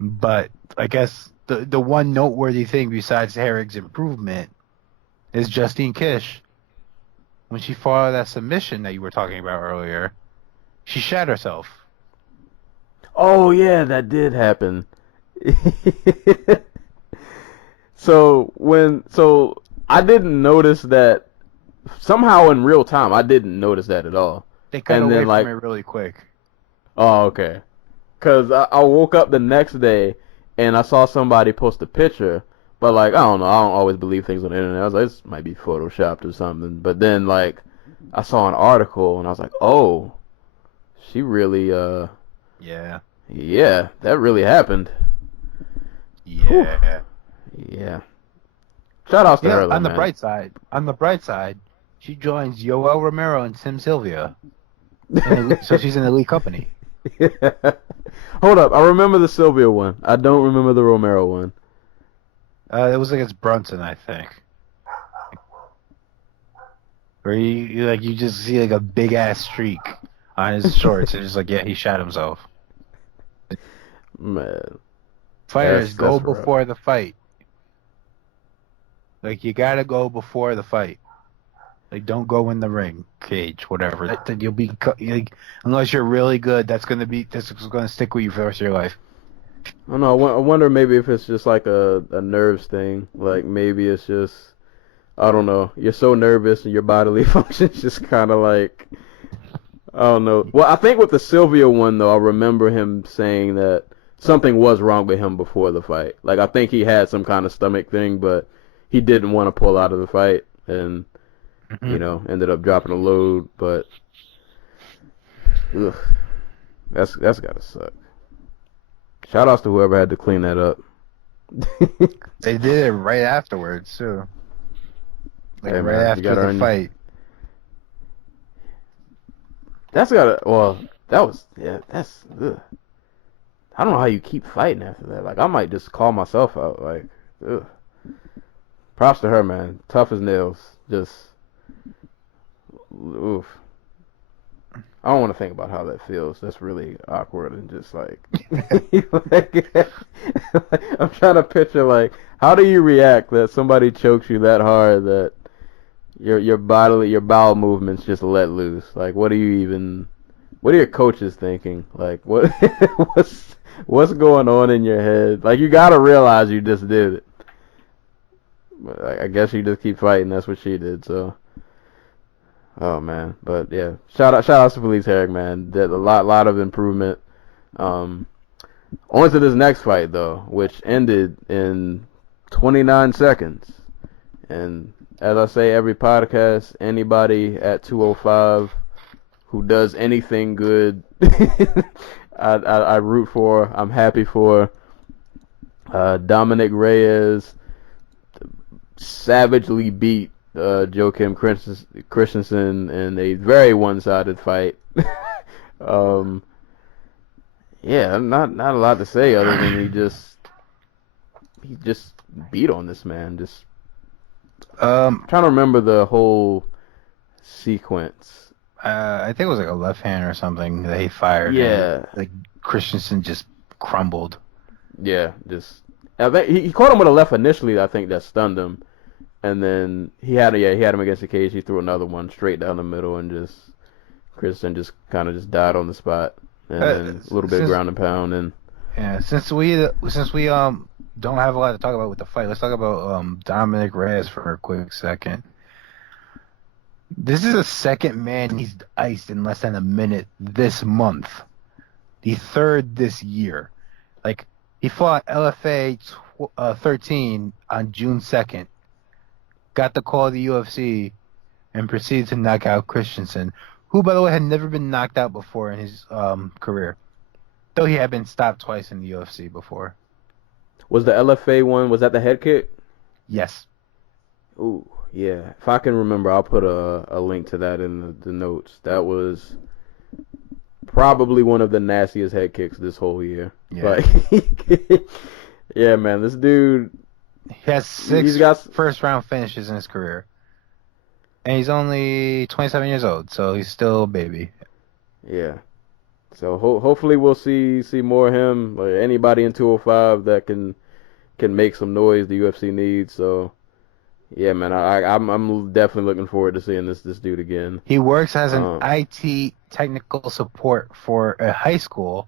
But I guess the one noteworthy thing besides Herrig's improvement is Justine Kish. When she fought that submission that you were talking about earlier, she shat herself. Oh yeah, that did happen. So I didn't notice that somehow in real time. I didn't notice that at all. They cut away from it really quick. Oh, okay. Because I woke up the next day and I saw somebody post a picture, but like I don't know. I don't always believe things on the internet. I was like, this might be photoshopped or something. But then like I saw an article and I was like, oh, she really yeah, that really happened. Yeah. Whew. Yeah. Shout outs to her, on the bright side, she joins Yoel Romero and Tim Sylvia. So she's in Elite Company. Yeah. Hold up, I remember the Sylvia one. I don't remember the Romero one. It was against Brunson, I think. Where you just see like a big ass streak on his shorts, and just like he shot himself. Man, fighters go before the fight. Like you gotta go before the fight. Like don't go in the ring, cage, whatever. Then you'll be like, unless you're really good. That's gonna stick with you for the rest of your life. I don't know. I wonder maybe if it's just like a nerves thing. Like maybe it's just I don't know. You're so nervous and your bodily functions just kind of like I don't know. Well, I think with the Sylvia one though, I remember him saying that something was wrong with him before the fight. Like I think he had some kind of stomach thing, but he didn't want to pull out of the fight and ended up dropping a load. But ugh, that's gotta suck. Shout outs to whoever had to clean that up. They did it right afterwards too. Like right after the fight. That's gotta. Well, that's. Ugh. I don't know how you keep fighting after that. Like I might just call myself out. Like, ugh. Props to her, man. Tough as nails. Just, oof. I don't want to think about how that feels. That's really awkward and just like, I'm trying to picture like, how do you react that somebody chokes you that hard that your bowel movements just let loose? Like, what are your coaches thinking? Like, what's going on in your head? Like, you gotta realize you just did it. But I guess you just keep fighting. That's what she did. So, oh man, but yeah, shout out to Felice Herrig, man. Did a lot of improvement. On to this next fight though, which ended in 29 seconds. And as I say every podcast, anybody at 205 who does anything good, I root for. I'm happy for. Dominic Reyes savagely beat Joachim Christensen in a very one-sided fight. Yeah, not a lot to say other than he just beat on this man. Just trying to remember the whole sequence. I think it was like a left hand or something that he fired. Yeah. And, like Christensen just crumbled. Yeah, just I think he caught him with a left initially. I think that stunned him, and then he had him against the cage. He threw another one straight down the middle, and just Christensen just kind of just died on the spot, and then a little bit of ground and pound. And yeah, since we don't have a lot to talk about with the fight, let's talk about Dominic Reyes for a quick second. This is the second man he's iced in less than a minute this month. The third this year. Like, he fought LFA 13 on June 2nd, got the call of the UFC, and proceeded to knock out Christensen, who, by the way, had never been knocked out before in his career, though he had been stopped twice in the UFC before. was the LFA one? Was that the head kick? Yes. Ooh, yeah. If I can remember, I'll put a link to that in the notes. That was probably one of the nastiest head kicks this whole year. Yeah. Like, yeah, man, this dude. He has six first-round finishes in his career. And he's only 27 years old, so he's still a baby. Yeah. So hopefully we'll see more of him. Or anybody in 205 that can make some noise the UFC needs. So, yeah, man, I'm definitely looking forward to seeing this dude again. He works as an IT technical support for a high school,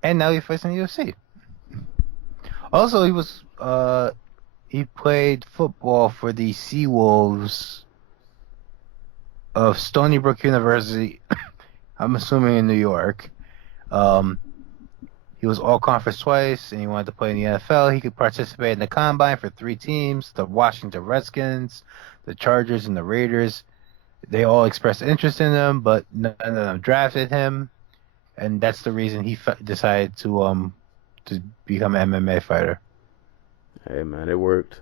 and now he fights in the UFC. Also, he played football for the Seawolves of Stony Brook University. I'm assuming in New York. He was all-conference twice, and he wanted to play in the NFL. He could participate in the Combine for 3 teams, the Washington Redskins, the Chargers, and the Raiders. They all expressed interest in him, but none of them drafted him, and that's the reason he decided to become an MMA fighter. Hey, man, it worked.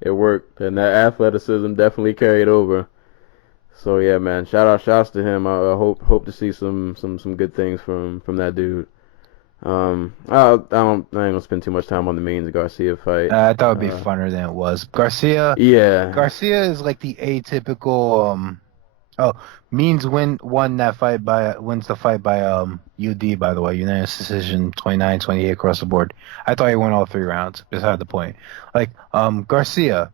It worked, and that athleticism definitely carried over. So yeah, man, shouts to him. I hope to see some good things from that dude. I ain't gonna spend too much time on the Means Garcia fight. I thought it'd be funner than it was. Garcia. Yeah. Garcia is like the atypical. Means wins the fight by UD, by the way, unanimous decision, 29-28 across the board. I thought he won all 3 rounds. Beside the point. Like Garcia.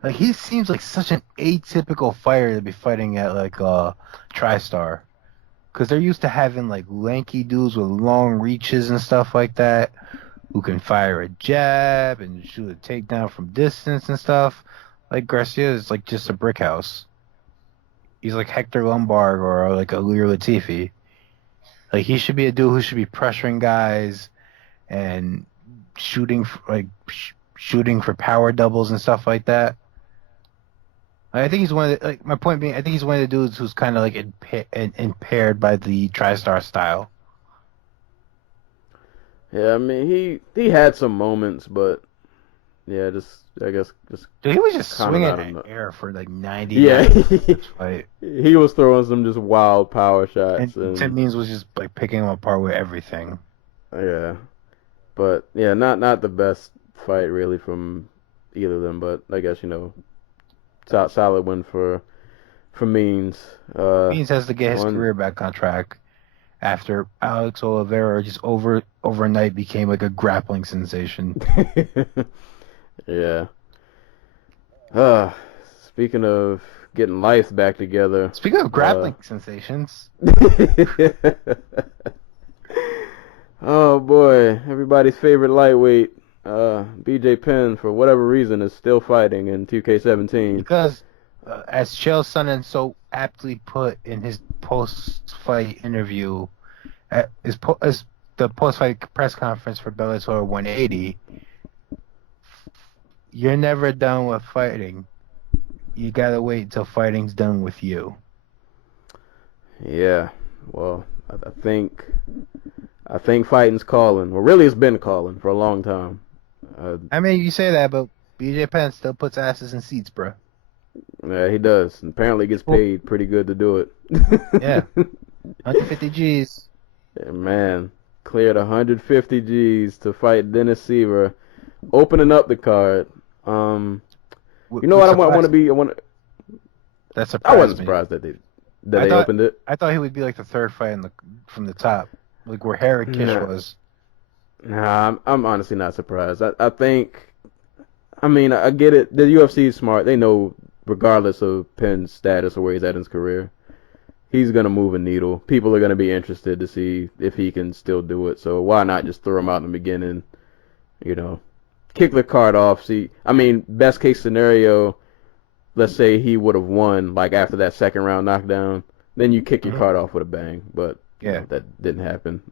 Like, he seems like such an atypical fighter to be fighting at, like, TriStar. Because they're used to having, like, lanky dudes with long reaches and stuff like that who can fire a jab and shoot a takedown from distance and stuff. Like, Garcia is, like, just a brick house. He's like Hector Lombard or, like, Alir Latifi. Like, he should be a dude who should be pressuring guys and shooting for power doubles and stuff like that. I think he's one of the, my point being, I think he's one of the dudes who's kind of like impaired by the TriStar style. Yeah, I mean he had some moments, but yeah, I guess Dude, he was just swinging at air for like 90. Yeah, he was throwing some just wild power shots, and Tim Means was just like picking him apart with everything. Yeah, but yeah, not the best fight really from either of them, but I guess solid win for Means. Means has to get his career back on track after Alex Oliveira just overnight became like a grappling sensation. Yeah. Speaking of getting life back together. Speaking of grappling sensations. Oh boy, everybody's favorite lightweight. BJ Penn, for whatever reason, is still fighting in 2K17. Because, as Chael Sonnen so aptly put in his post-fight interview, as the post-fight press conference for Bellator 180, you're never done with fighting. You gotta wait until fighting's done with you. Yeah, well, I think fighting's calling. Well, really, it's been calling for a long time. I mean, you say that, but BJ Penn still puts asses in seats, bro. Yeah, he does. And apparently gets paid pretty good to do it. Yeah. 150 G's. Yeah, man. Cleared 150 G's to fight Dennis Seaver, opening up the card. You know what I want to be? That I surprised wasn't me. surprised that they opened it. I thought he would be like the third fight from the top, like where Hague Kish was. Nah, I'm honestly not surprised. I think, I mean, I get it. The UFC is smart. They know, regardless of Penn's status or where he's at in his career, he's gonna move a needle. People are gonna be interested to see if he can still do it. So why not just throw him out in the beginning? You know, kick the card off. See, I mean, best case scenario, let's say he would have won like after that second round knockdown, then you kick your card off with a bang. But you know, that didn't happen.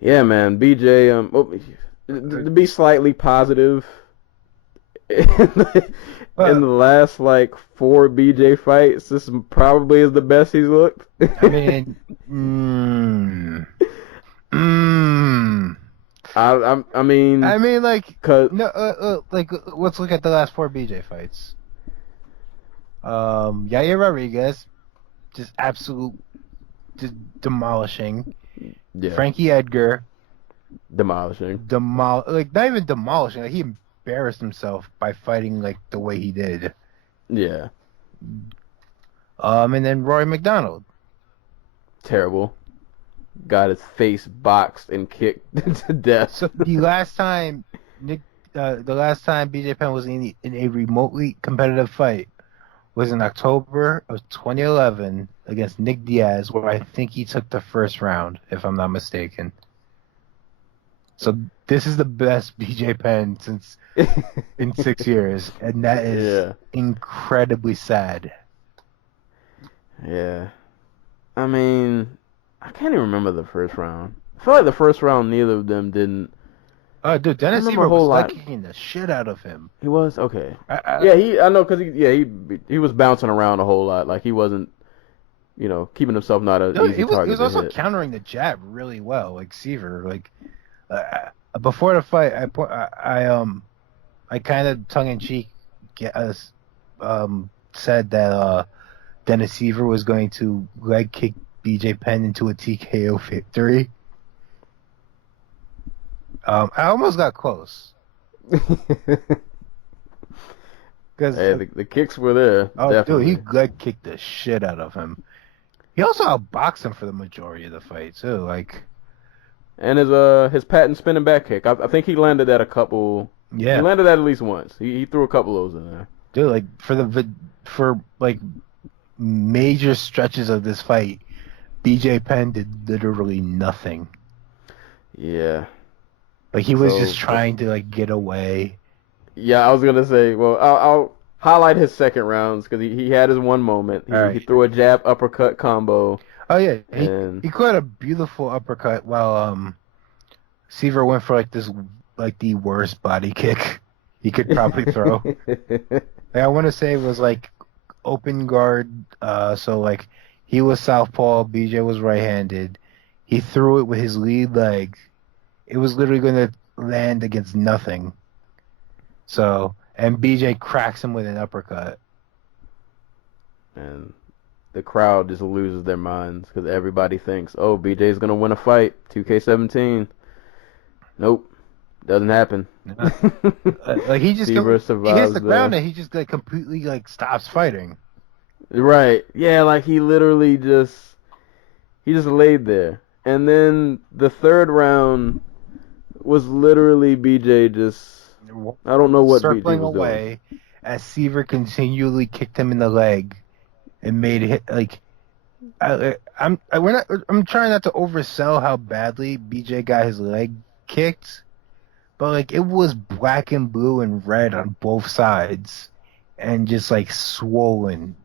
Yeah, man, BJ. To be slightly positive, in the last like 4 BJ fights, this probably is the best he's looked. I mean, I mean, like, cause like, let's look at the last 4 BJ fights. Yair Rodriguez, just demolishing. yeah, Frankie Edgar, demolishing. like not even demolishing. Like, he embarrassed himself by fighting like the way he did. Yeah. And then Rory McDonald. Terrible. Got his face boxed and kicked to death. So the last time BJ Penn was in a remotely competitive fight was in October of 2011 against Nick Diaz, where I think he took the first round, if I'm not mistaken. So this is the best BJ Penn since in 6 years, and that is incredibly sad. Yeah. I mean, I can't even remember the first round. I feel like the first round, neither of them didn't. Oh, dude, Dennis Siver was kicking the shit out of him. He was? Okay. I know, because he was bouncing around a whole lot. Like, he wasn't, keeping himself not an easy target. He was also countering the jab really well, like Siver. Like, before the fight, I kind of tongue-in-cheek said that Dennis Siver was going to leg kick BJ Penn into a TKO victory. I almost got close. Because the kicks were there. Oh, definitely. dude, he leg kicked the shit out of him. He also outboxed him for the majority of the fight too. Like, and his patent spinning back kick. I think he landed that a couple. Yeah, he landed that at least once. He threw a couple of those in there. Dude, like for major stretches of this fight, BJ Penn did literally nothing. Yeah. Like, he was just trying to, like, get away. Yeah, I was going to say, well, I'll highlight his second rounds because he had his one moment. He threw a jab uppercut combo. Oh, yeah. He caught a beautiful uppercut while Siver went for, like, the worst body kick he could probably throw. Like, I want to say it was, like, open guard. So, like, he was southpaw, BJ was right-handed. He threw it with his lead leg. It was literally going to land against nothing. So, and BJ cracks him with an uppercut. And the crowd just loses their minds because everybody thinks, oh, BJ's going to win a fight. 2K17. Nope. Doesn't happen. Like, he just he hits the ground and he just, like, completely, like, stops fighting. Right. Yeah, like, he literally just laid there. And then the third round was literally BJ just, I don't know what circling BJ was away doing. As Siver continually kicked him in the leg and made it like, I'm trying not to oversell how badly BJ got his leg kicked, but like, it was black and blue and red on both sides and just like swollen.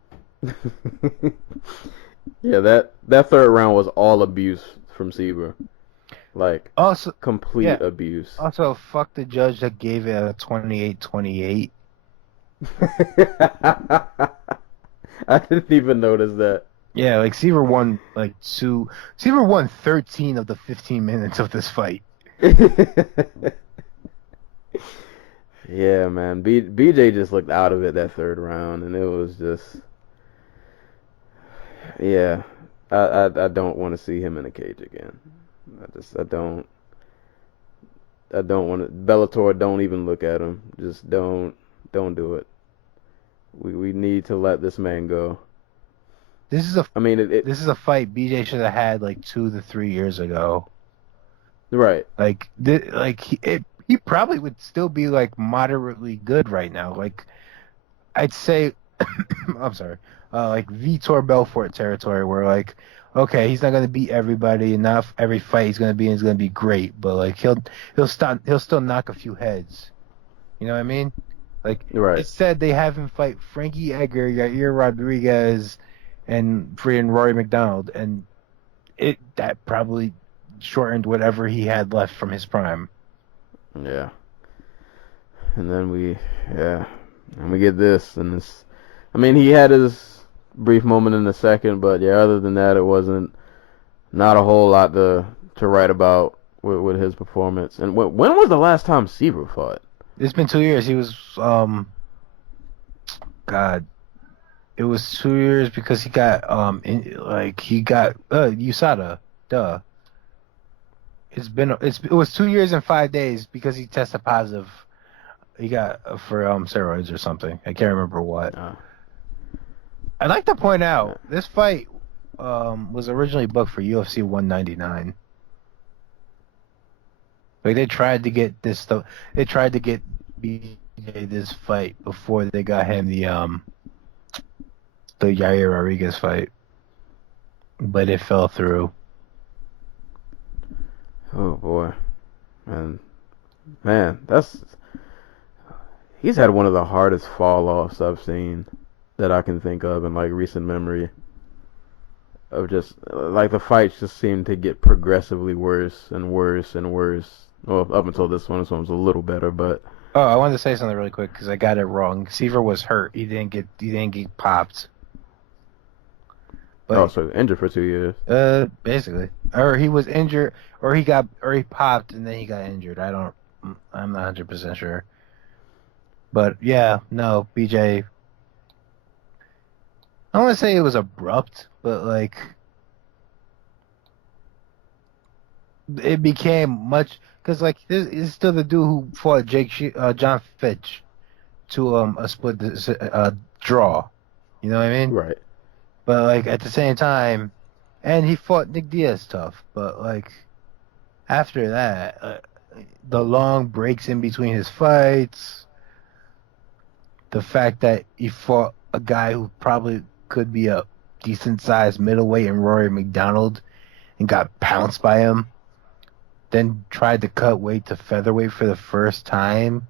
Yeah, that third round was all abuse from Siver. Like, also complete abuse. Also, fuck the judge that gave it a 28-28. I didn't even notice that. Yeah, like, Siver won Siver won 13 of the 15 minutes of this fight. Yeah, man. BJ just looked out of it that third round, and it was just, yeah. I don't want to see him in a cage again. I don't want to. Bellator, don't even look at him. Just don't do it. we need to let this man go. This is a I mean, this is a fight BJ should have had like 2 to 3 years ago. right. Like he probably would still be like moderately good right now. Like I'd say, I'm sorry, like Vitor Belfort territory, where like, okay, he's not gonna beat everybody, and not every fight he's gonna be in is gonna be great, but like he'll still knock a few heads. You know what I mean? Like Right. instead they have him fight Frankie Edgar, Yair Rodriguez, and freaking Rory McDonald, and that probably shortened whatever he had left from his prime. Yeah. And then we get this, and this. I mean, he had his brief moment in the second, but yeah, other than that, it wasn't not a whole lot to write about with his performance. And when was the last time Seaver fought? It's been 2 years. He was God. It was 2 years because he got USADA. Duh. It was 2 years and 5 days because he tested positive. He got for steroids or something. I can't remember what. I'd like to point out this fight was originally booked for UFC 199. Like they tried to get this stuff. They tried to get BJ this fight before they got him the Yair Rodriguez fight, but it fell through. Oh boy, and man, he's had one of the hardest fall offs I've seen that I can think of in like recent memory. Of just like the fights just seem to get progressively worse and worse and worse. Well, up until this one was a little better, but. Oh, I wanted to say something really quick because I got it wrong. Seaver was hurt. He didn't get popped. But, so injured for 2 years. Basically, or he was injured, or he popped and then he got injured. I'm not 100% sure. But yeah, no, BJ. I don't want to say it was abrupt, but like it became much because like this is still the dude who fought John Fitch to a split draw. You know what I mean? Right. But like at the same time, and he fought Nick Diaz tough. But like after that, the long breaks in between his fights, the fact that he fought a guy who probably could be a decent sized middleweight in Rory McDonald and got pounced by him, then tried to cut weight to featherweight for the first time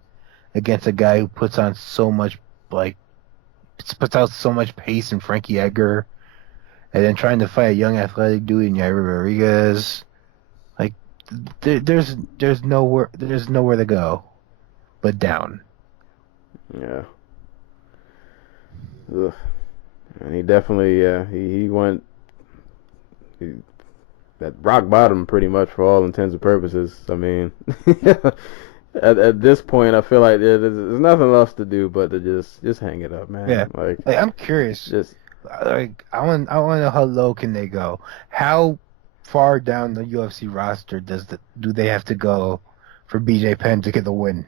against a guy who puts out so much pace in Frankie Edgar, and then trying to fight a young athletic dude in Yair Rodriguez. Like there's nowhere to go but down. Yeah. Ugh. And he definitely he went at rock bottom pretty much for all intents and purposes. I mean, at this point, I feel like there's nothing else to do but to just hang it up, man. Yeah. Like I'm curious. Just like I want to know how low can they go? How far down the UFC roster do they have to go for BJ Penn to get the win?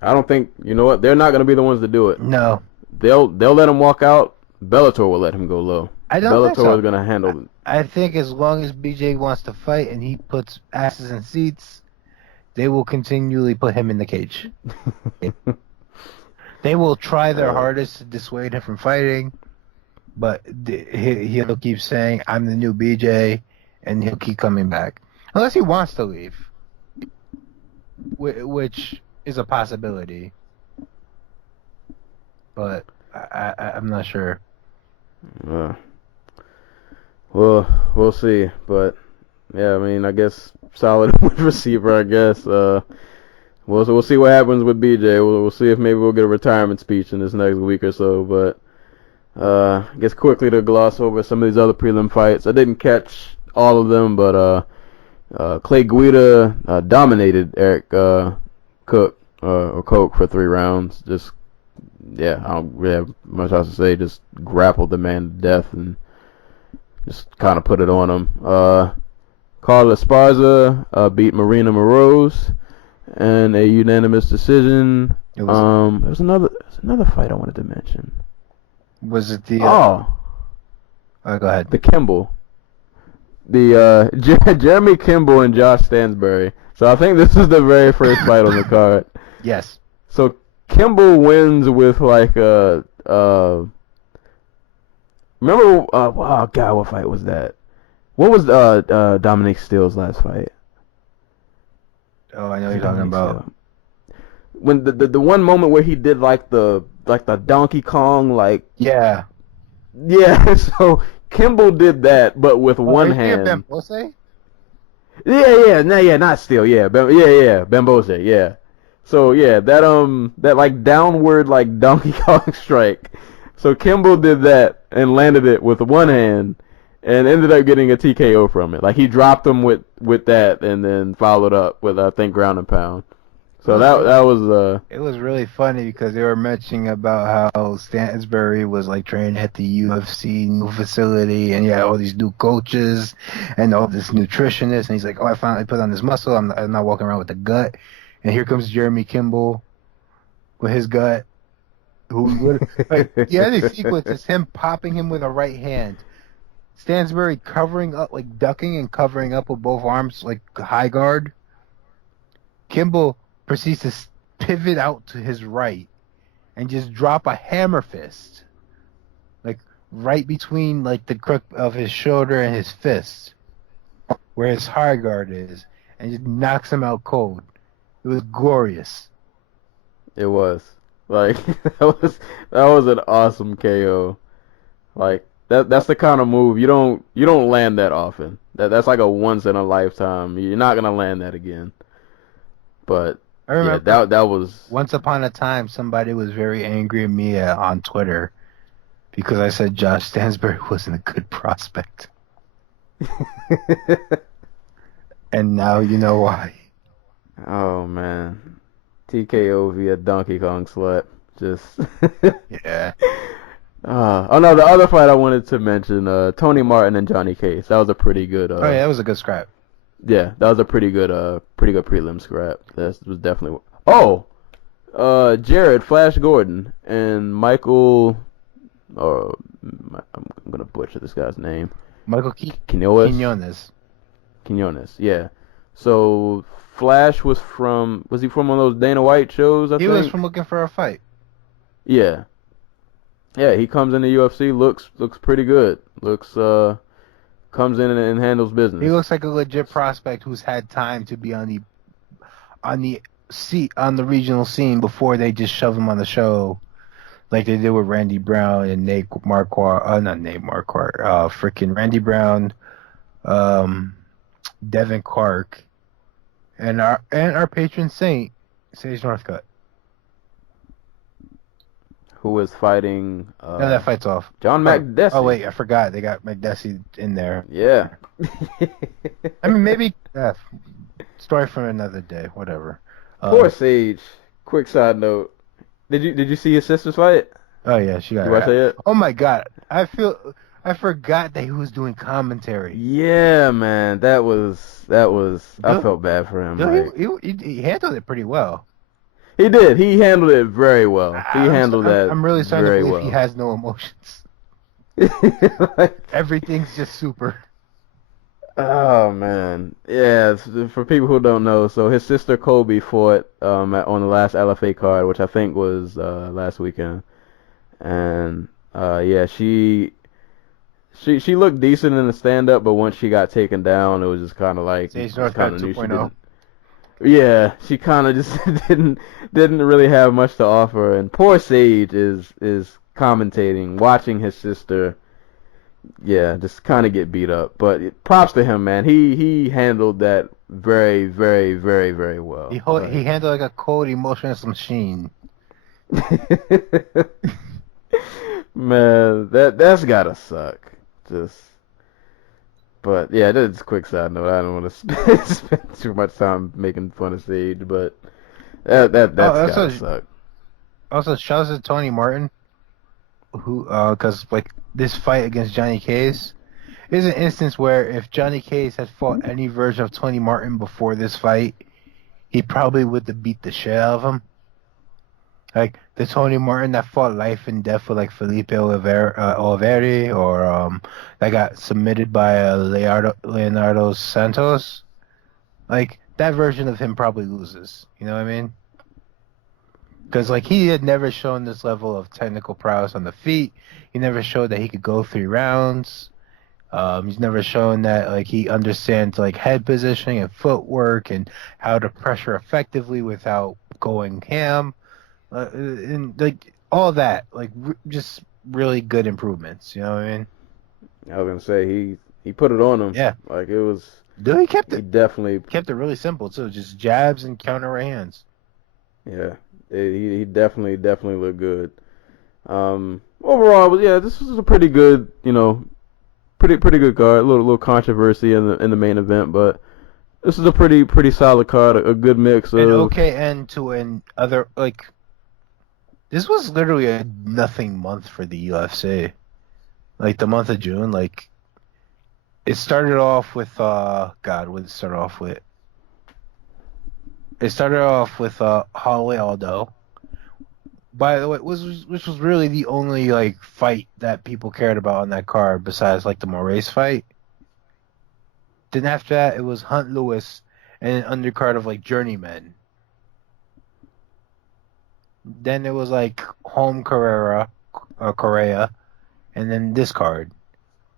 I don't think, you know what, they're not going to be the ones to do it. No. They'll let him walk out. Bellator will let him go low. I don't think so. Bellator is going to handle it. I think as long as BJ wants to fight and he puts asses in seats, they will continually put him in the cage. They will try their hardest to dissuade him from fighting, but he'll keep saying, I'm the new BJ, and he'll keep coming back. Unless he wants to leave, which is a possibility. But I'm not sure. Well, we'll see. But, yeah, I mean, I guess solid receiver, I guess. We'll see what happens with BJ. We'll see if maybe we'll get a retirement speech in this next week or so. But I guess quickly to gloss over some of these other prelim fights. I didn't catch all of them, but Clay Guida dominated Eric Cook for 3 rounds. Just, yeah, I don't really have much else to say. Just grappled the man to death and just kind of put it on him. Carla Esparza beat Marina Moroz in a unanimous decision. It was. There's another fight I wanted to mention. Was it the? Oh, Go ahead. the Kimball. The Jeremy Kimball and Josh Stansbury. So I think this is the very first fight on the card. Yes. So Kimball wins with like remember oh god, what fight was that? What was Dominic Steele's last fight? Oh, I know what you're talking about. When the one moment where he did like the Donkey Kong Yeah. so Kimball did that but with one hand. Bembose? Yeah, not Steele, Bembose, yeah. So yeah, that like downward like Donkey Kong strike. So Kimball did that and landed it with one hand and ended up getting a TKO from it. Like he dropped him with that and then followed up with I think ground and pound. So that was It was really funny because they were mentioning about how Stansbury was like training at the UFC new facility and all these new coaches and all this nutritionist and he's like, oh, I finally put on this muscle. I'm not walking around with the gut. And here comes Jeremy Kimball with his gut. The other sequence is him popping him with a right hand. Stansbury covering up, like ducking and covering up with both arms, like high guard. Kimball proceeds to pivot out to his right and just drop a hammer fist, like right between like the crook of his shoulder and his fist, where his high guard is, and just knocks him out cold. It was glorious. It was. Like that was an awesome KO. Like that's the kind of move you don't land that often. That's like a once in a lifetime. You're not gonna land that again. But I remember that was once upon a time somebody was very angry at me on Twitter because I said Josh Stansbury wasn't a good prospect. And now you know why. Oh man. TKO via Donkey Kong slap. Just Yeah. Oh no, the other fight I wanted to mention, Tony Martin and Johnny Case. That was a pretty good that was a good scrap. Yeah, that was a pretty good prelim scrap. That was definitely Jared Flash Gordon and Michael I'm gonna butcher this guy's name. Michael Quinones. Yeah. So Flash was he from one of those Dana White shows? I think he was from Looking for a Fight. Yeah. Yeah, he comes in the UFC, looks pretty good. Comes in and handles business. He looks like a legit prospect who's had time to be on the regional scene before they just shove him on the show, like they did with Randy Brown and Nate Marquardt. Not Nate Marquardt. Freaking Randy Brown, Devin Clark, and our patron saint, Sage Northcutt. Who is fighting? No, that fight's off. John McDessie. Oh wait, I forgot they got McDessie in there. Yeah. I mean, maybe story for another day. Whatever. Poor Sage. Quick side note. Did you see his sister's fight? Oh yeah, she got. You watch it? Oh my god, I forgot that he was doing commentary. Yeah, man, that was. I felt bad for him. He handled it pretty well. He did. He handled it very well. I'm really starting to believe well. he has no emotions. Everything's just super. Oh man, yeah. For people who don't know, so his sister Kobe fought on the last LFA card, which I think was last weekend, and she looked decent in the stand up, but once she got taken down, it was just kind of like Sage Northcutt 2.0. Yeah, she kind of just didn't really have much to offer, and poor Sage is commentating, watching his sister. Yeah, just kind of get beat up. But props to him, man. He handled that very, very, very, very well. He handled like a cold, emotionless machine. Man, that's gotta suck. But yeah, that's a quick side note. I don't want to spend too much time making fun of Sage, but that's gotta suck. Also, shout out to Tony Martin, who because like this fight against Johnny Case is an instance where if Johnny Case had fought any version of Tony Martin before this fight, he probably would have beat the shit out of him. Like the Tony Martin that fought life and death with like Felipe Oliveri, or that got submitted by Leonardo Santos. Like that version of him probably loses. You know what I mean? Because like he had never shown this level of technical prowess on the feet. He never showed that he could go 3 rounds. He's never shown that like he understands like head positioning and footwork and how to pressure effectively without going ham. And like all that, like just really good improvements. You know what I mean? I was gonna say he put it on him. Yeah. Like it was. Dude, he kept He it definitely. really simple too. Just jabs and counter right hands. Yeah. He definitely looked good. Overall, yeah, this was a pretty good, pretty good card. A little controversy in the main event, but this is a pretty solid card. A good mix of. An okay end to an other like. This was literally a nothing month for the UFC. Like the month of June, like it started off with what did it start off with? It started off with Holloway Aldo. By the way, which was really the only like fight that people cared about on that card besides like the Moraes fight. Then after that, it was Hunt Lewis and an undercard of like Journeyman. Then it was like Home Correa, and then this card.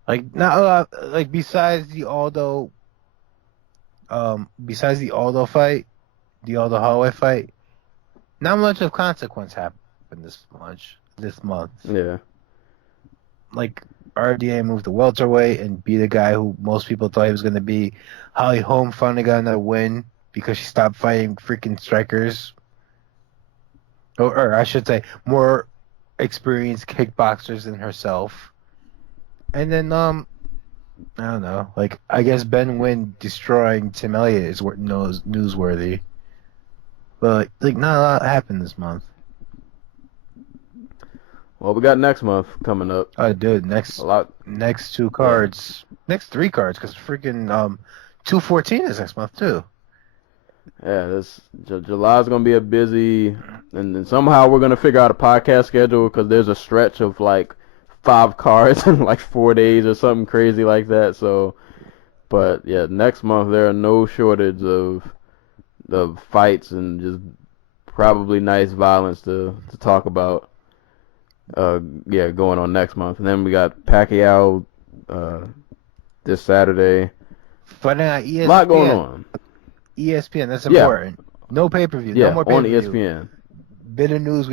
Like not a lot. Like besides the Aldo fight, the Aldo Holloway fight, not much of consequence happened this month. Yeah. Like RDA moved to welterweight and beat a guy who most people thought he was gonna be. Holly Holm finally got another win because she stopped fighting freaking strikers. Or I should say, more experienced kickboxers than herself. And then, I don't know. Like, I guess Ben Wynn destroying Tim Elliott is newsworthy. But, like, not a lot happened this month. Well, we got next month coming up. Oh, dude, next 2 cards. Yeah. Next 3 cards, because freaking 214 is next month, too. Yeah, this July's gonna be a busy, and then somehow we're gonna figure out a podcast schedule because there's a stretch of like 5 cards in like 4 days or something crazy like that. So, but yeah, next month there are no shortage of fights and just probably nice violence to talk about. Going on next month, and then we got Pacquiao this Saturday. Fighting on ESPN. A lot going on. ESPN, that's important. No pay-per-view. No more pay-per-view. On ESPN. Bit of news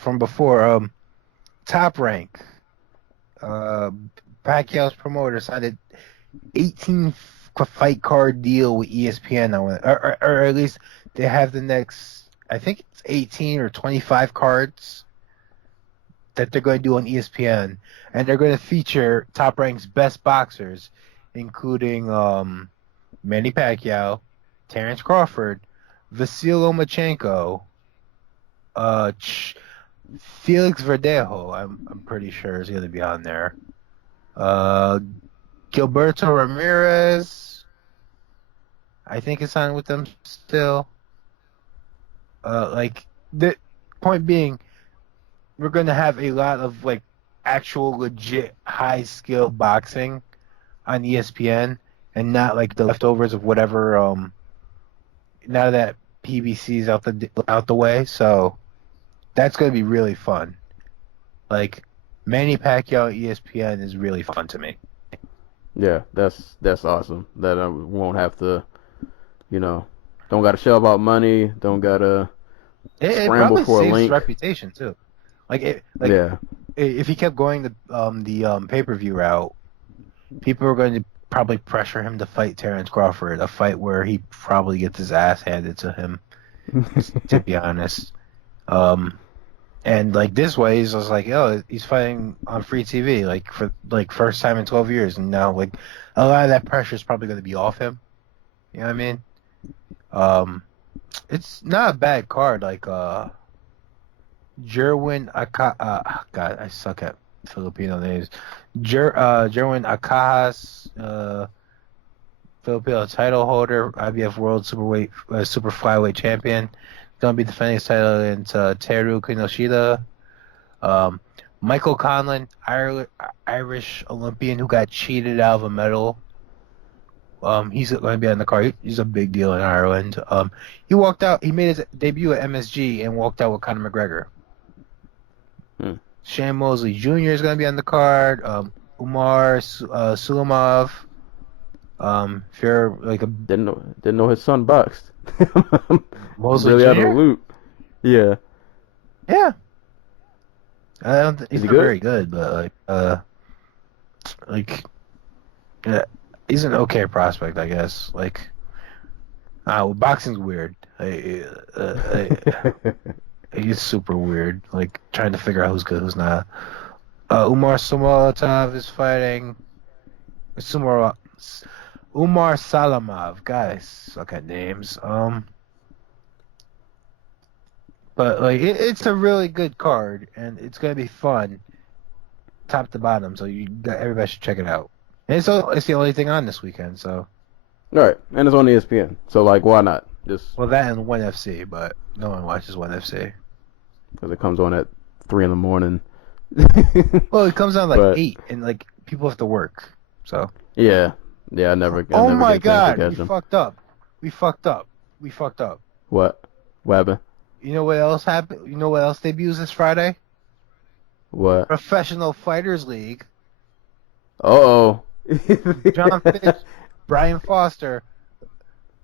from before. Top Rank. Pacquiao's promoter signed an 18 fight card deal with ESPN. Or at least they have the next, I think it's 18 or 25 cards that they're going to do on ESPN. And they're going to feature Top Rank's best boxers, including Manny Pacquiao, Terrence Crawford, Vasyl Lomachenko, Felix Verdejo, I'm pretty sure is going to be on there. Gilberto Ramirez, I think is signed with them still. Like the point being, we're going to have a lot of like actual legit high skill boxing on ESPN, and not like the leftovers of whatever. Now that PBC's out the way, so that's going to be really fun. Like Manny Pacquiao ESPN is really fun to me. Yeah, that's awesome. That I won't have to, don't got to shell out money, don't got to scramble for a link. It saves reputation too. If he kept going the pay-per-view route, people are going to probably pressure him to fight Terrence Crawford, a fight where he probably gets his ass handed to him, to be honest. And like this way, he's just like, he's fighting on free TV, like for like first time in 12 years, and now like a lot of that pressure is probably going to be off him. You know what I mean? It's not a bad card. Like Jerwin God, I suck at Filipino names. Jerwin Akajas, Filipino title holder, IBF World Super Flyweight champion, gonna be defending his title against Teru Kinoshita. Michael Conlan, Irish Olympian who got cheated out of a medal. He's going to be on the card. He's a big deal in Ireland. He walked out. He made his debut at MSG and walked out with Conor McGregor. Shane Mosley Jr. is going to be on the card. Umar Sulamov. If you're like a didn't know his son boxed. Mosley really Jr. out of the loop. Yeah. Yeah. I don't. He's he not good? very good, but yeah, he's an okay prospect, I guess. Boxing's weird. He's super weird. Like trying to figure out who's good, who's not. Umar Samolatov is fighting. Umar Salamov. Guys, suck at names. But it's a really good card, and it's gonna be fun, top to bottom. So everybody should check it out. And it's the only thing on this weekend. So. Right, and it's on ESPN. So why not? That and ONE FC, but no one watches ONE FC because it comes on at 3 in the morning. Well, it comes on 8, and people have to work. So. Yeah. I never. Oh never my get a chance to God! catch We them. fucked up. We fucked up. What happened? You know what else happened? You know what else debuts this Friday? What? Professional Fighters League. Uh-oh. John Fitch, Brian Foster,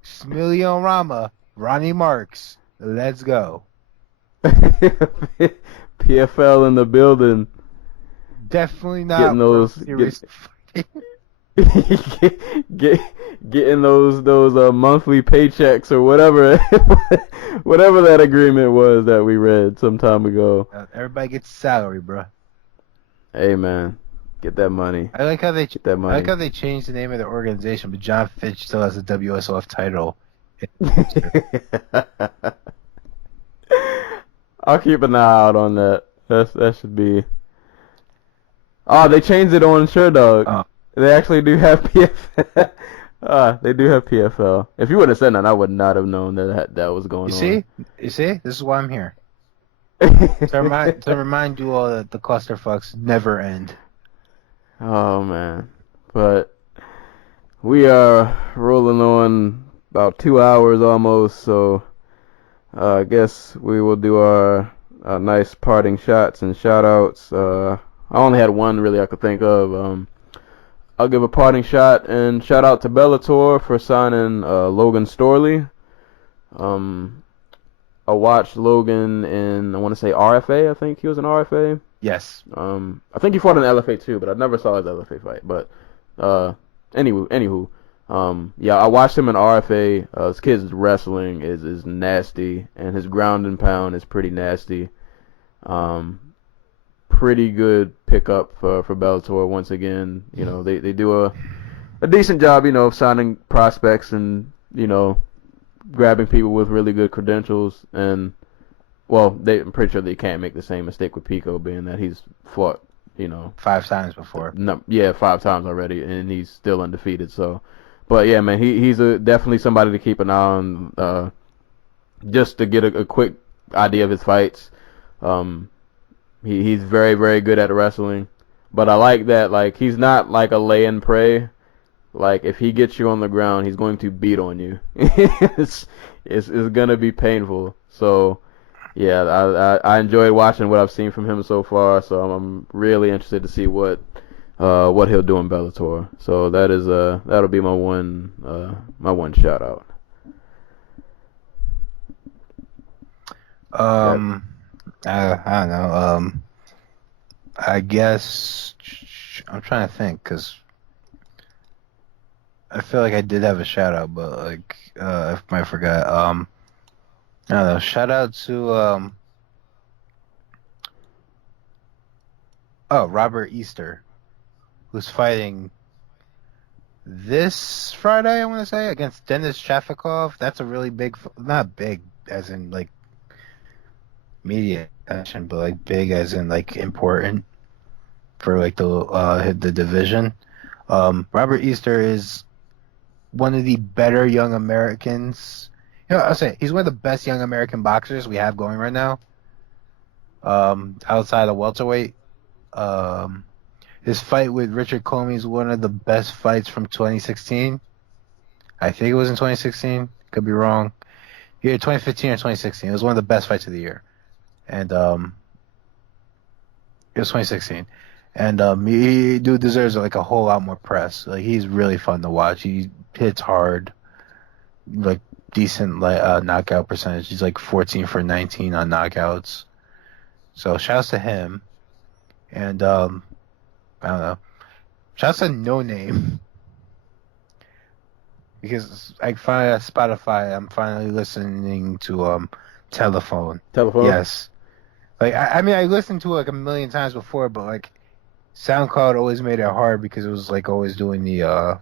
Smillion Rama, Ronnie Marks. Let's go. PFL in the building. Definitely not Getting those getting those monthly paychecks or whatever whatever that agreement was that we read some time ago. Everybody gets salary, bro. Hey man, get that money. I like how they get that money. I like how they changed the name of their organization, but John Fitch still has a WSOF title. I'll keep an eye out on that. That should be. Oh, they changed it on SureDog. Oh. They actually do have PFL. They do have PFL. If you would have said that, I would not have known that was going on. You see? This is why I'm here. to remind you all that the clusterfucks never end. Oh man, but we are rolling on about 2 hours almost, so I guess we will do our nice parting shots and shout outs. I only had one really I could think of. I'll give a parting shot and shout out to Bellator for signing Logan Storley. I watched Logan in, I want to say RFA. I think he was in RFA. Yes. I think he fought in LFA too, but I never saw his LFA fight. But anywho, yeah, I watched him in RFA. His kid's wrestling is nasty, and his ground and pound is pretty nasty. Pretty good pickup for Bellator once again. You know, they do a decent job, of signing prospects and, grabbing people with really good credentials. And, well, I'm pretty sure they can't make the same mistake with Pico, being that he's fought, 5 times before. No, yeah, 5 times already, and he's still undefeated. So, but yeah, man, he's definitely somebody to keep an eye on, just to get a quick idea of his fights. He's very, very good at wrestling, but I like that, he's not like a lay and pray. If he gets you on the ground, he's going to beat on you. it's gonna be painful. So, yeah, I enjoyed watching what I've seen from him so far. So I'm really interested to see what he'll do in Bellator. So that'll be my one shout out. I don't know. I guess I'm trying to think because I feel like I did have a shout out, but I might forgot. I don't know. Shout out to Robert Easter, who's fighting this Friday. I want to say against Denis Shafikov. That's a really big, not big as in media attention, but big as in important for the division. Robert Easter is one of the better young Americans. I'll say he's one of the best young American boxers we have going right now. Outside of welterweight, his fight with Richard Comey is one of the best fights from 2016. I think it was in 2016. Could be wrong. Yeah, 2015 or 2016. It was one of the best fights of the year, and it was 2016. And he dude deserves like a whole lot more press. Like he's really fun to watch. He hits hard, like decent knockout percentage. He's like 14 for 19 on knockouts. So shouts to him. And I don't know. Shouts to No Name. Because I finally at Spotify, I'm finally listening to Telephone. Telephone? Yes. Like I mean I listened to it like a million times before, but like SoundCloud always made it hard because it was like always doing the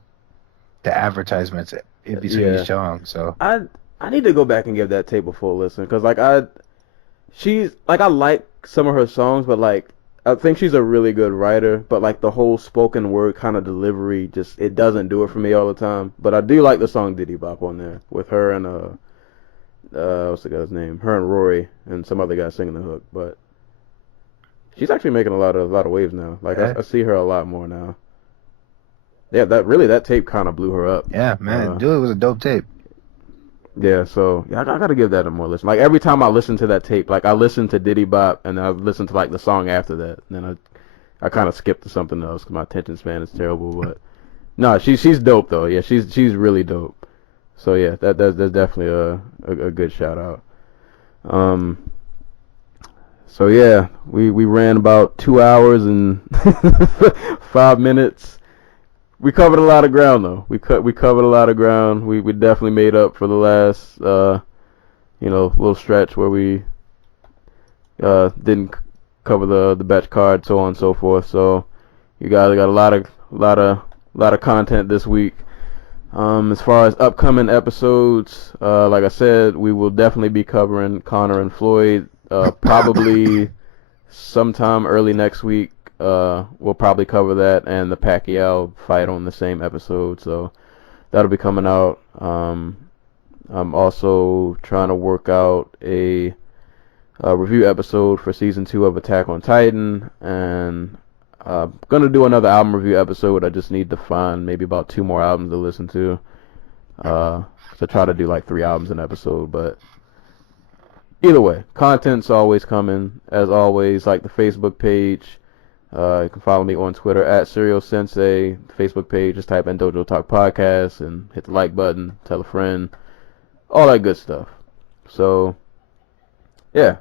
advertisements in between each song. So I need to go back and give that tape a full listen because like I like some of her songs, but like I think she's a really good writer, but like the whole spoken word kind of delivery just it doesn't do it for me all the time. But I do like the song Diddy Bop on there with her and what's the guy's name? Her and Rory and some other guy singing the hook. But she's actually making a lot of waves now. Like I see her a lot more now. Yeah, that tape kind of blew her up. Yeah, man, dude, it was a dope tape. Yeah, so yeah, I gotta give that a more listen. Like every time I listen to that tape, like I listen to Diddy Bop and I listen to like the song after that, and then I kind of skip to something else because my attention span is terrible. But no, she's dope though. Yeah, she's really dope. So yeah, that's definitely a good shout out. So yeah, we ran about 2 hours and 5 minutes. We covered a lot of ground though. We covered a lot of ground. We definitely made up for the last little stretch where we didn't cover the batch card, so on and so forth. So you guys got a lot of content this week. As far as upcoming episodes, like I said, we will definitely be covering Conor and Floyd. Probably sometime early next week. We'll probably cover that and the Pacquiao fight on the same episode, so that'll be coming out. I'm also trying to work out a review episode for season 2 of Attack on Titan, and I'm gonna do another album review episode. I just need to find maybe about 2 more albums to listen to. So try to do like 3 albums an episode, but either way, content's always coming. As always, like the Facebook page. You can follow me on Twitter at Serial Sensei. Facebook page, just type in Dojo Talk Podcast and hit the like button, tell a friend, all that good stuff. So, yeah.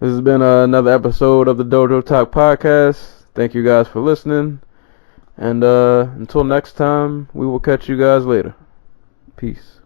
This has been another episode of the Dojo Talk Podcast. Thank you guys for listening. And until next time, we will catch you guys later. Peace.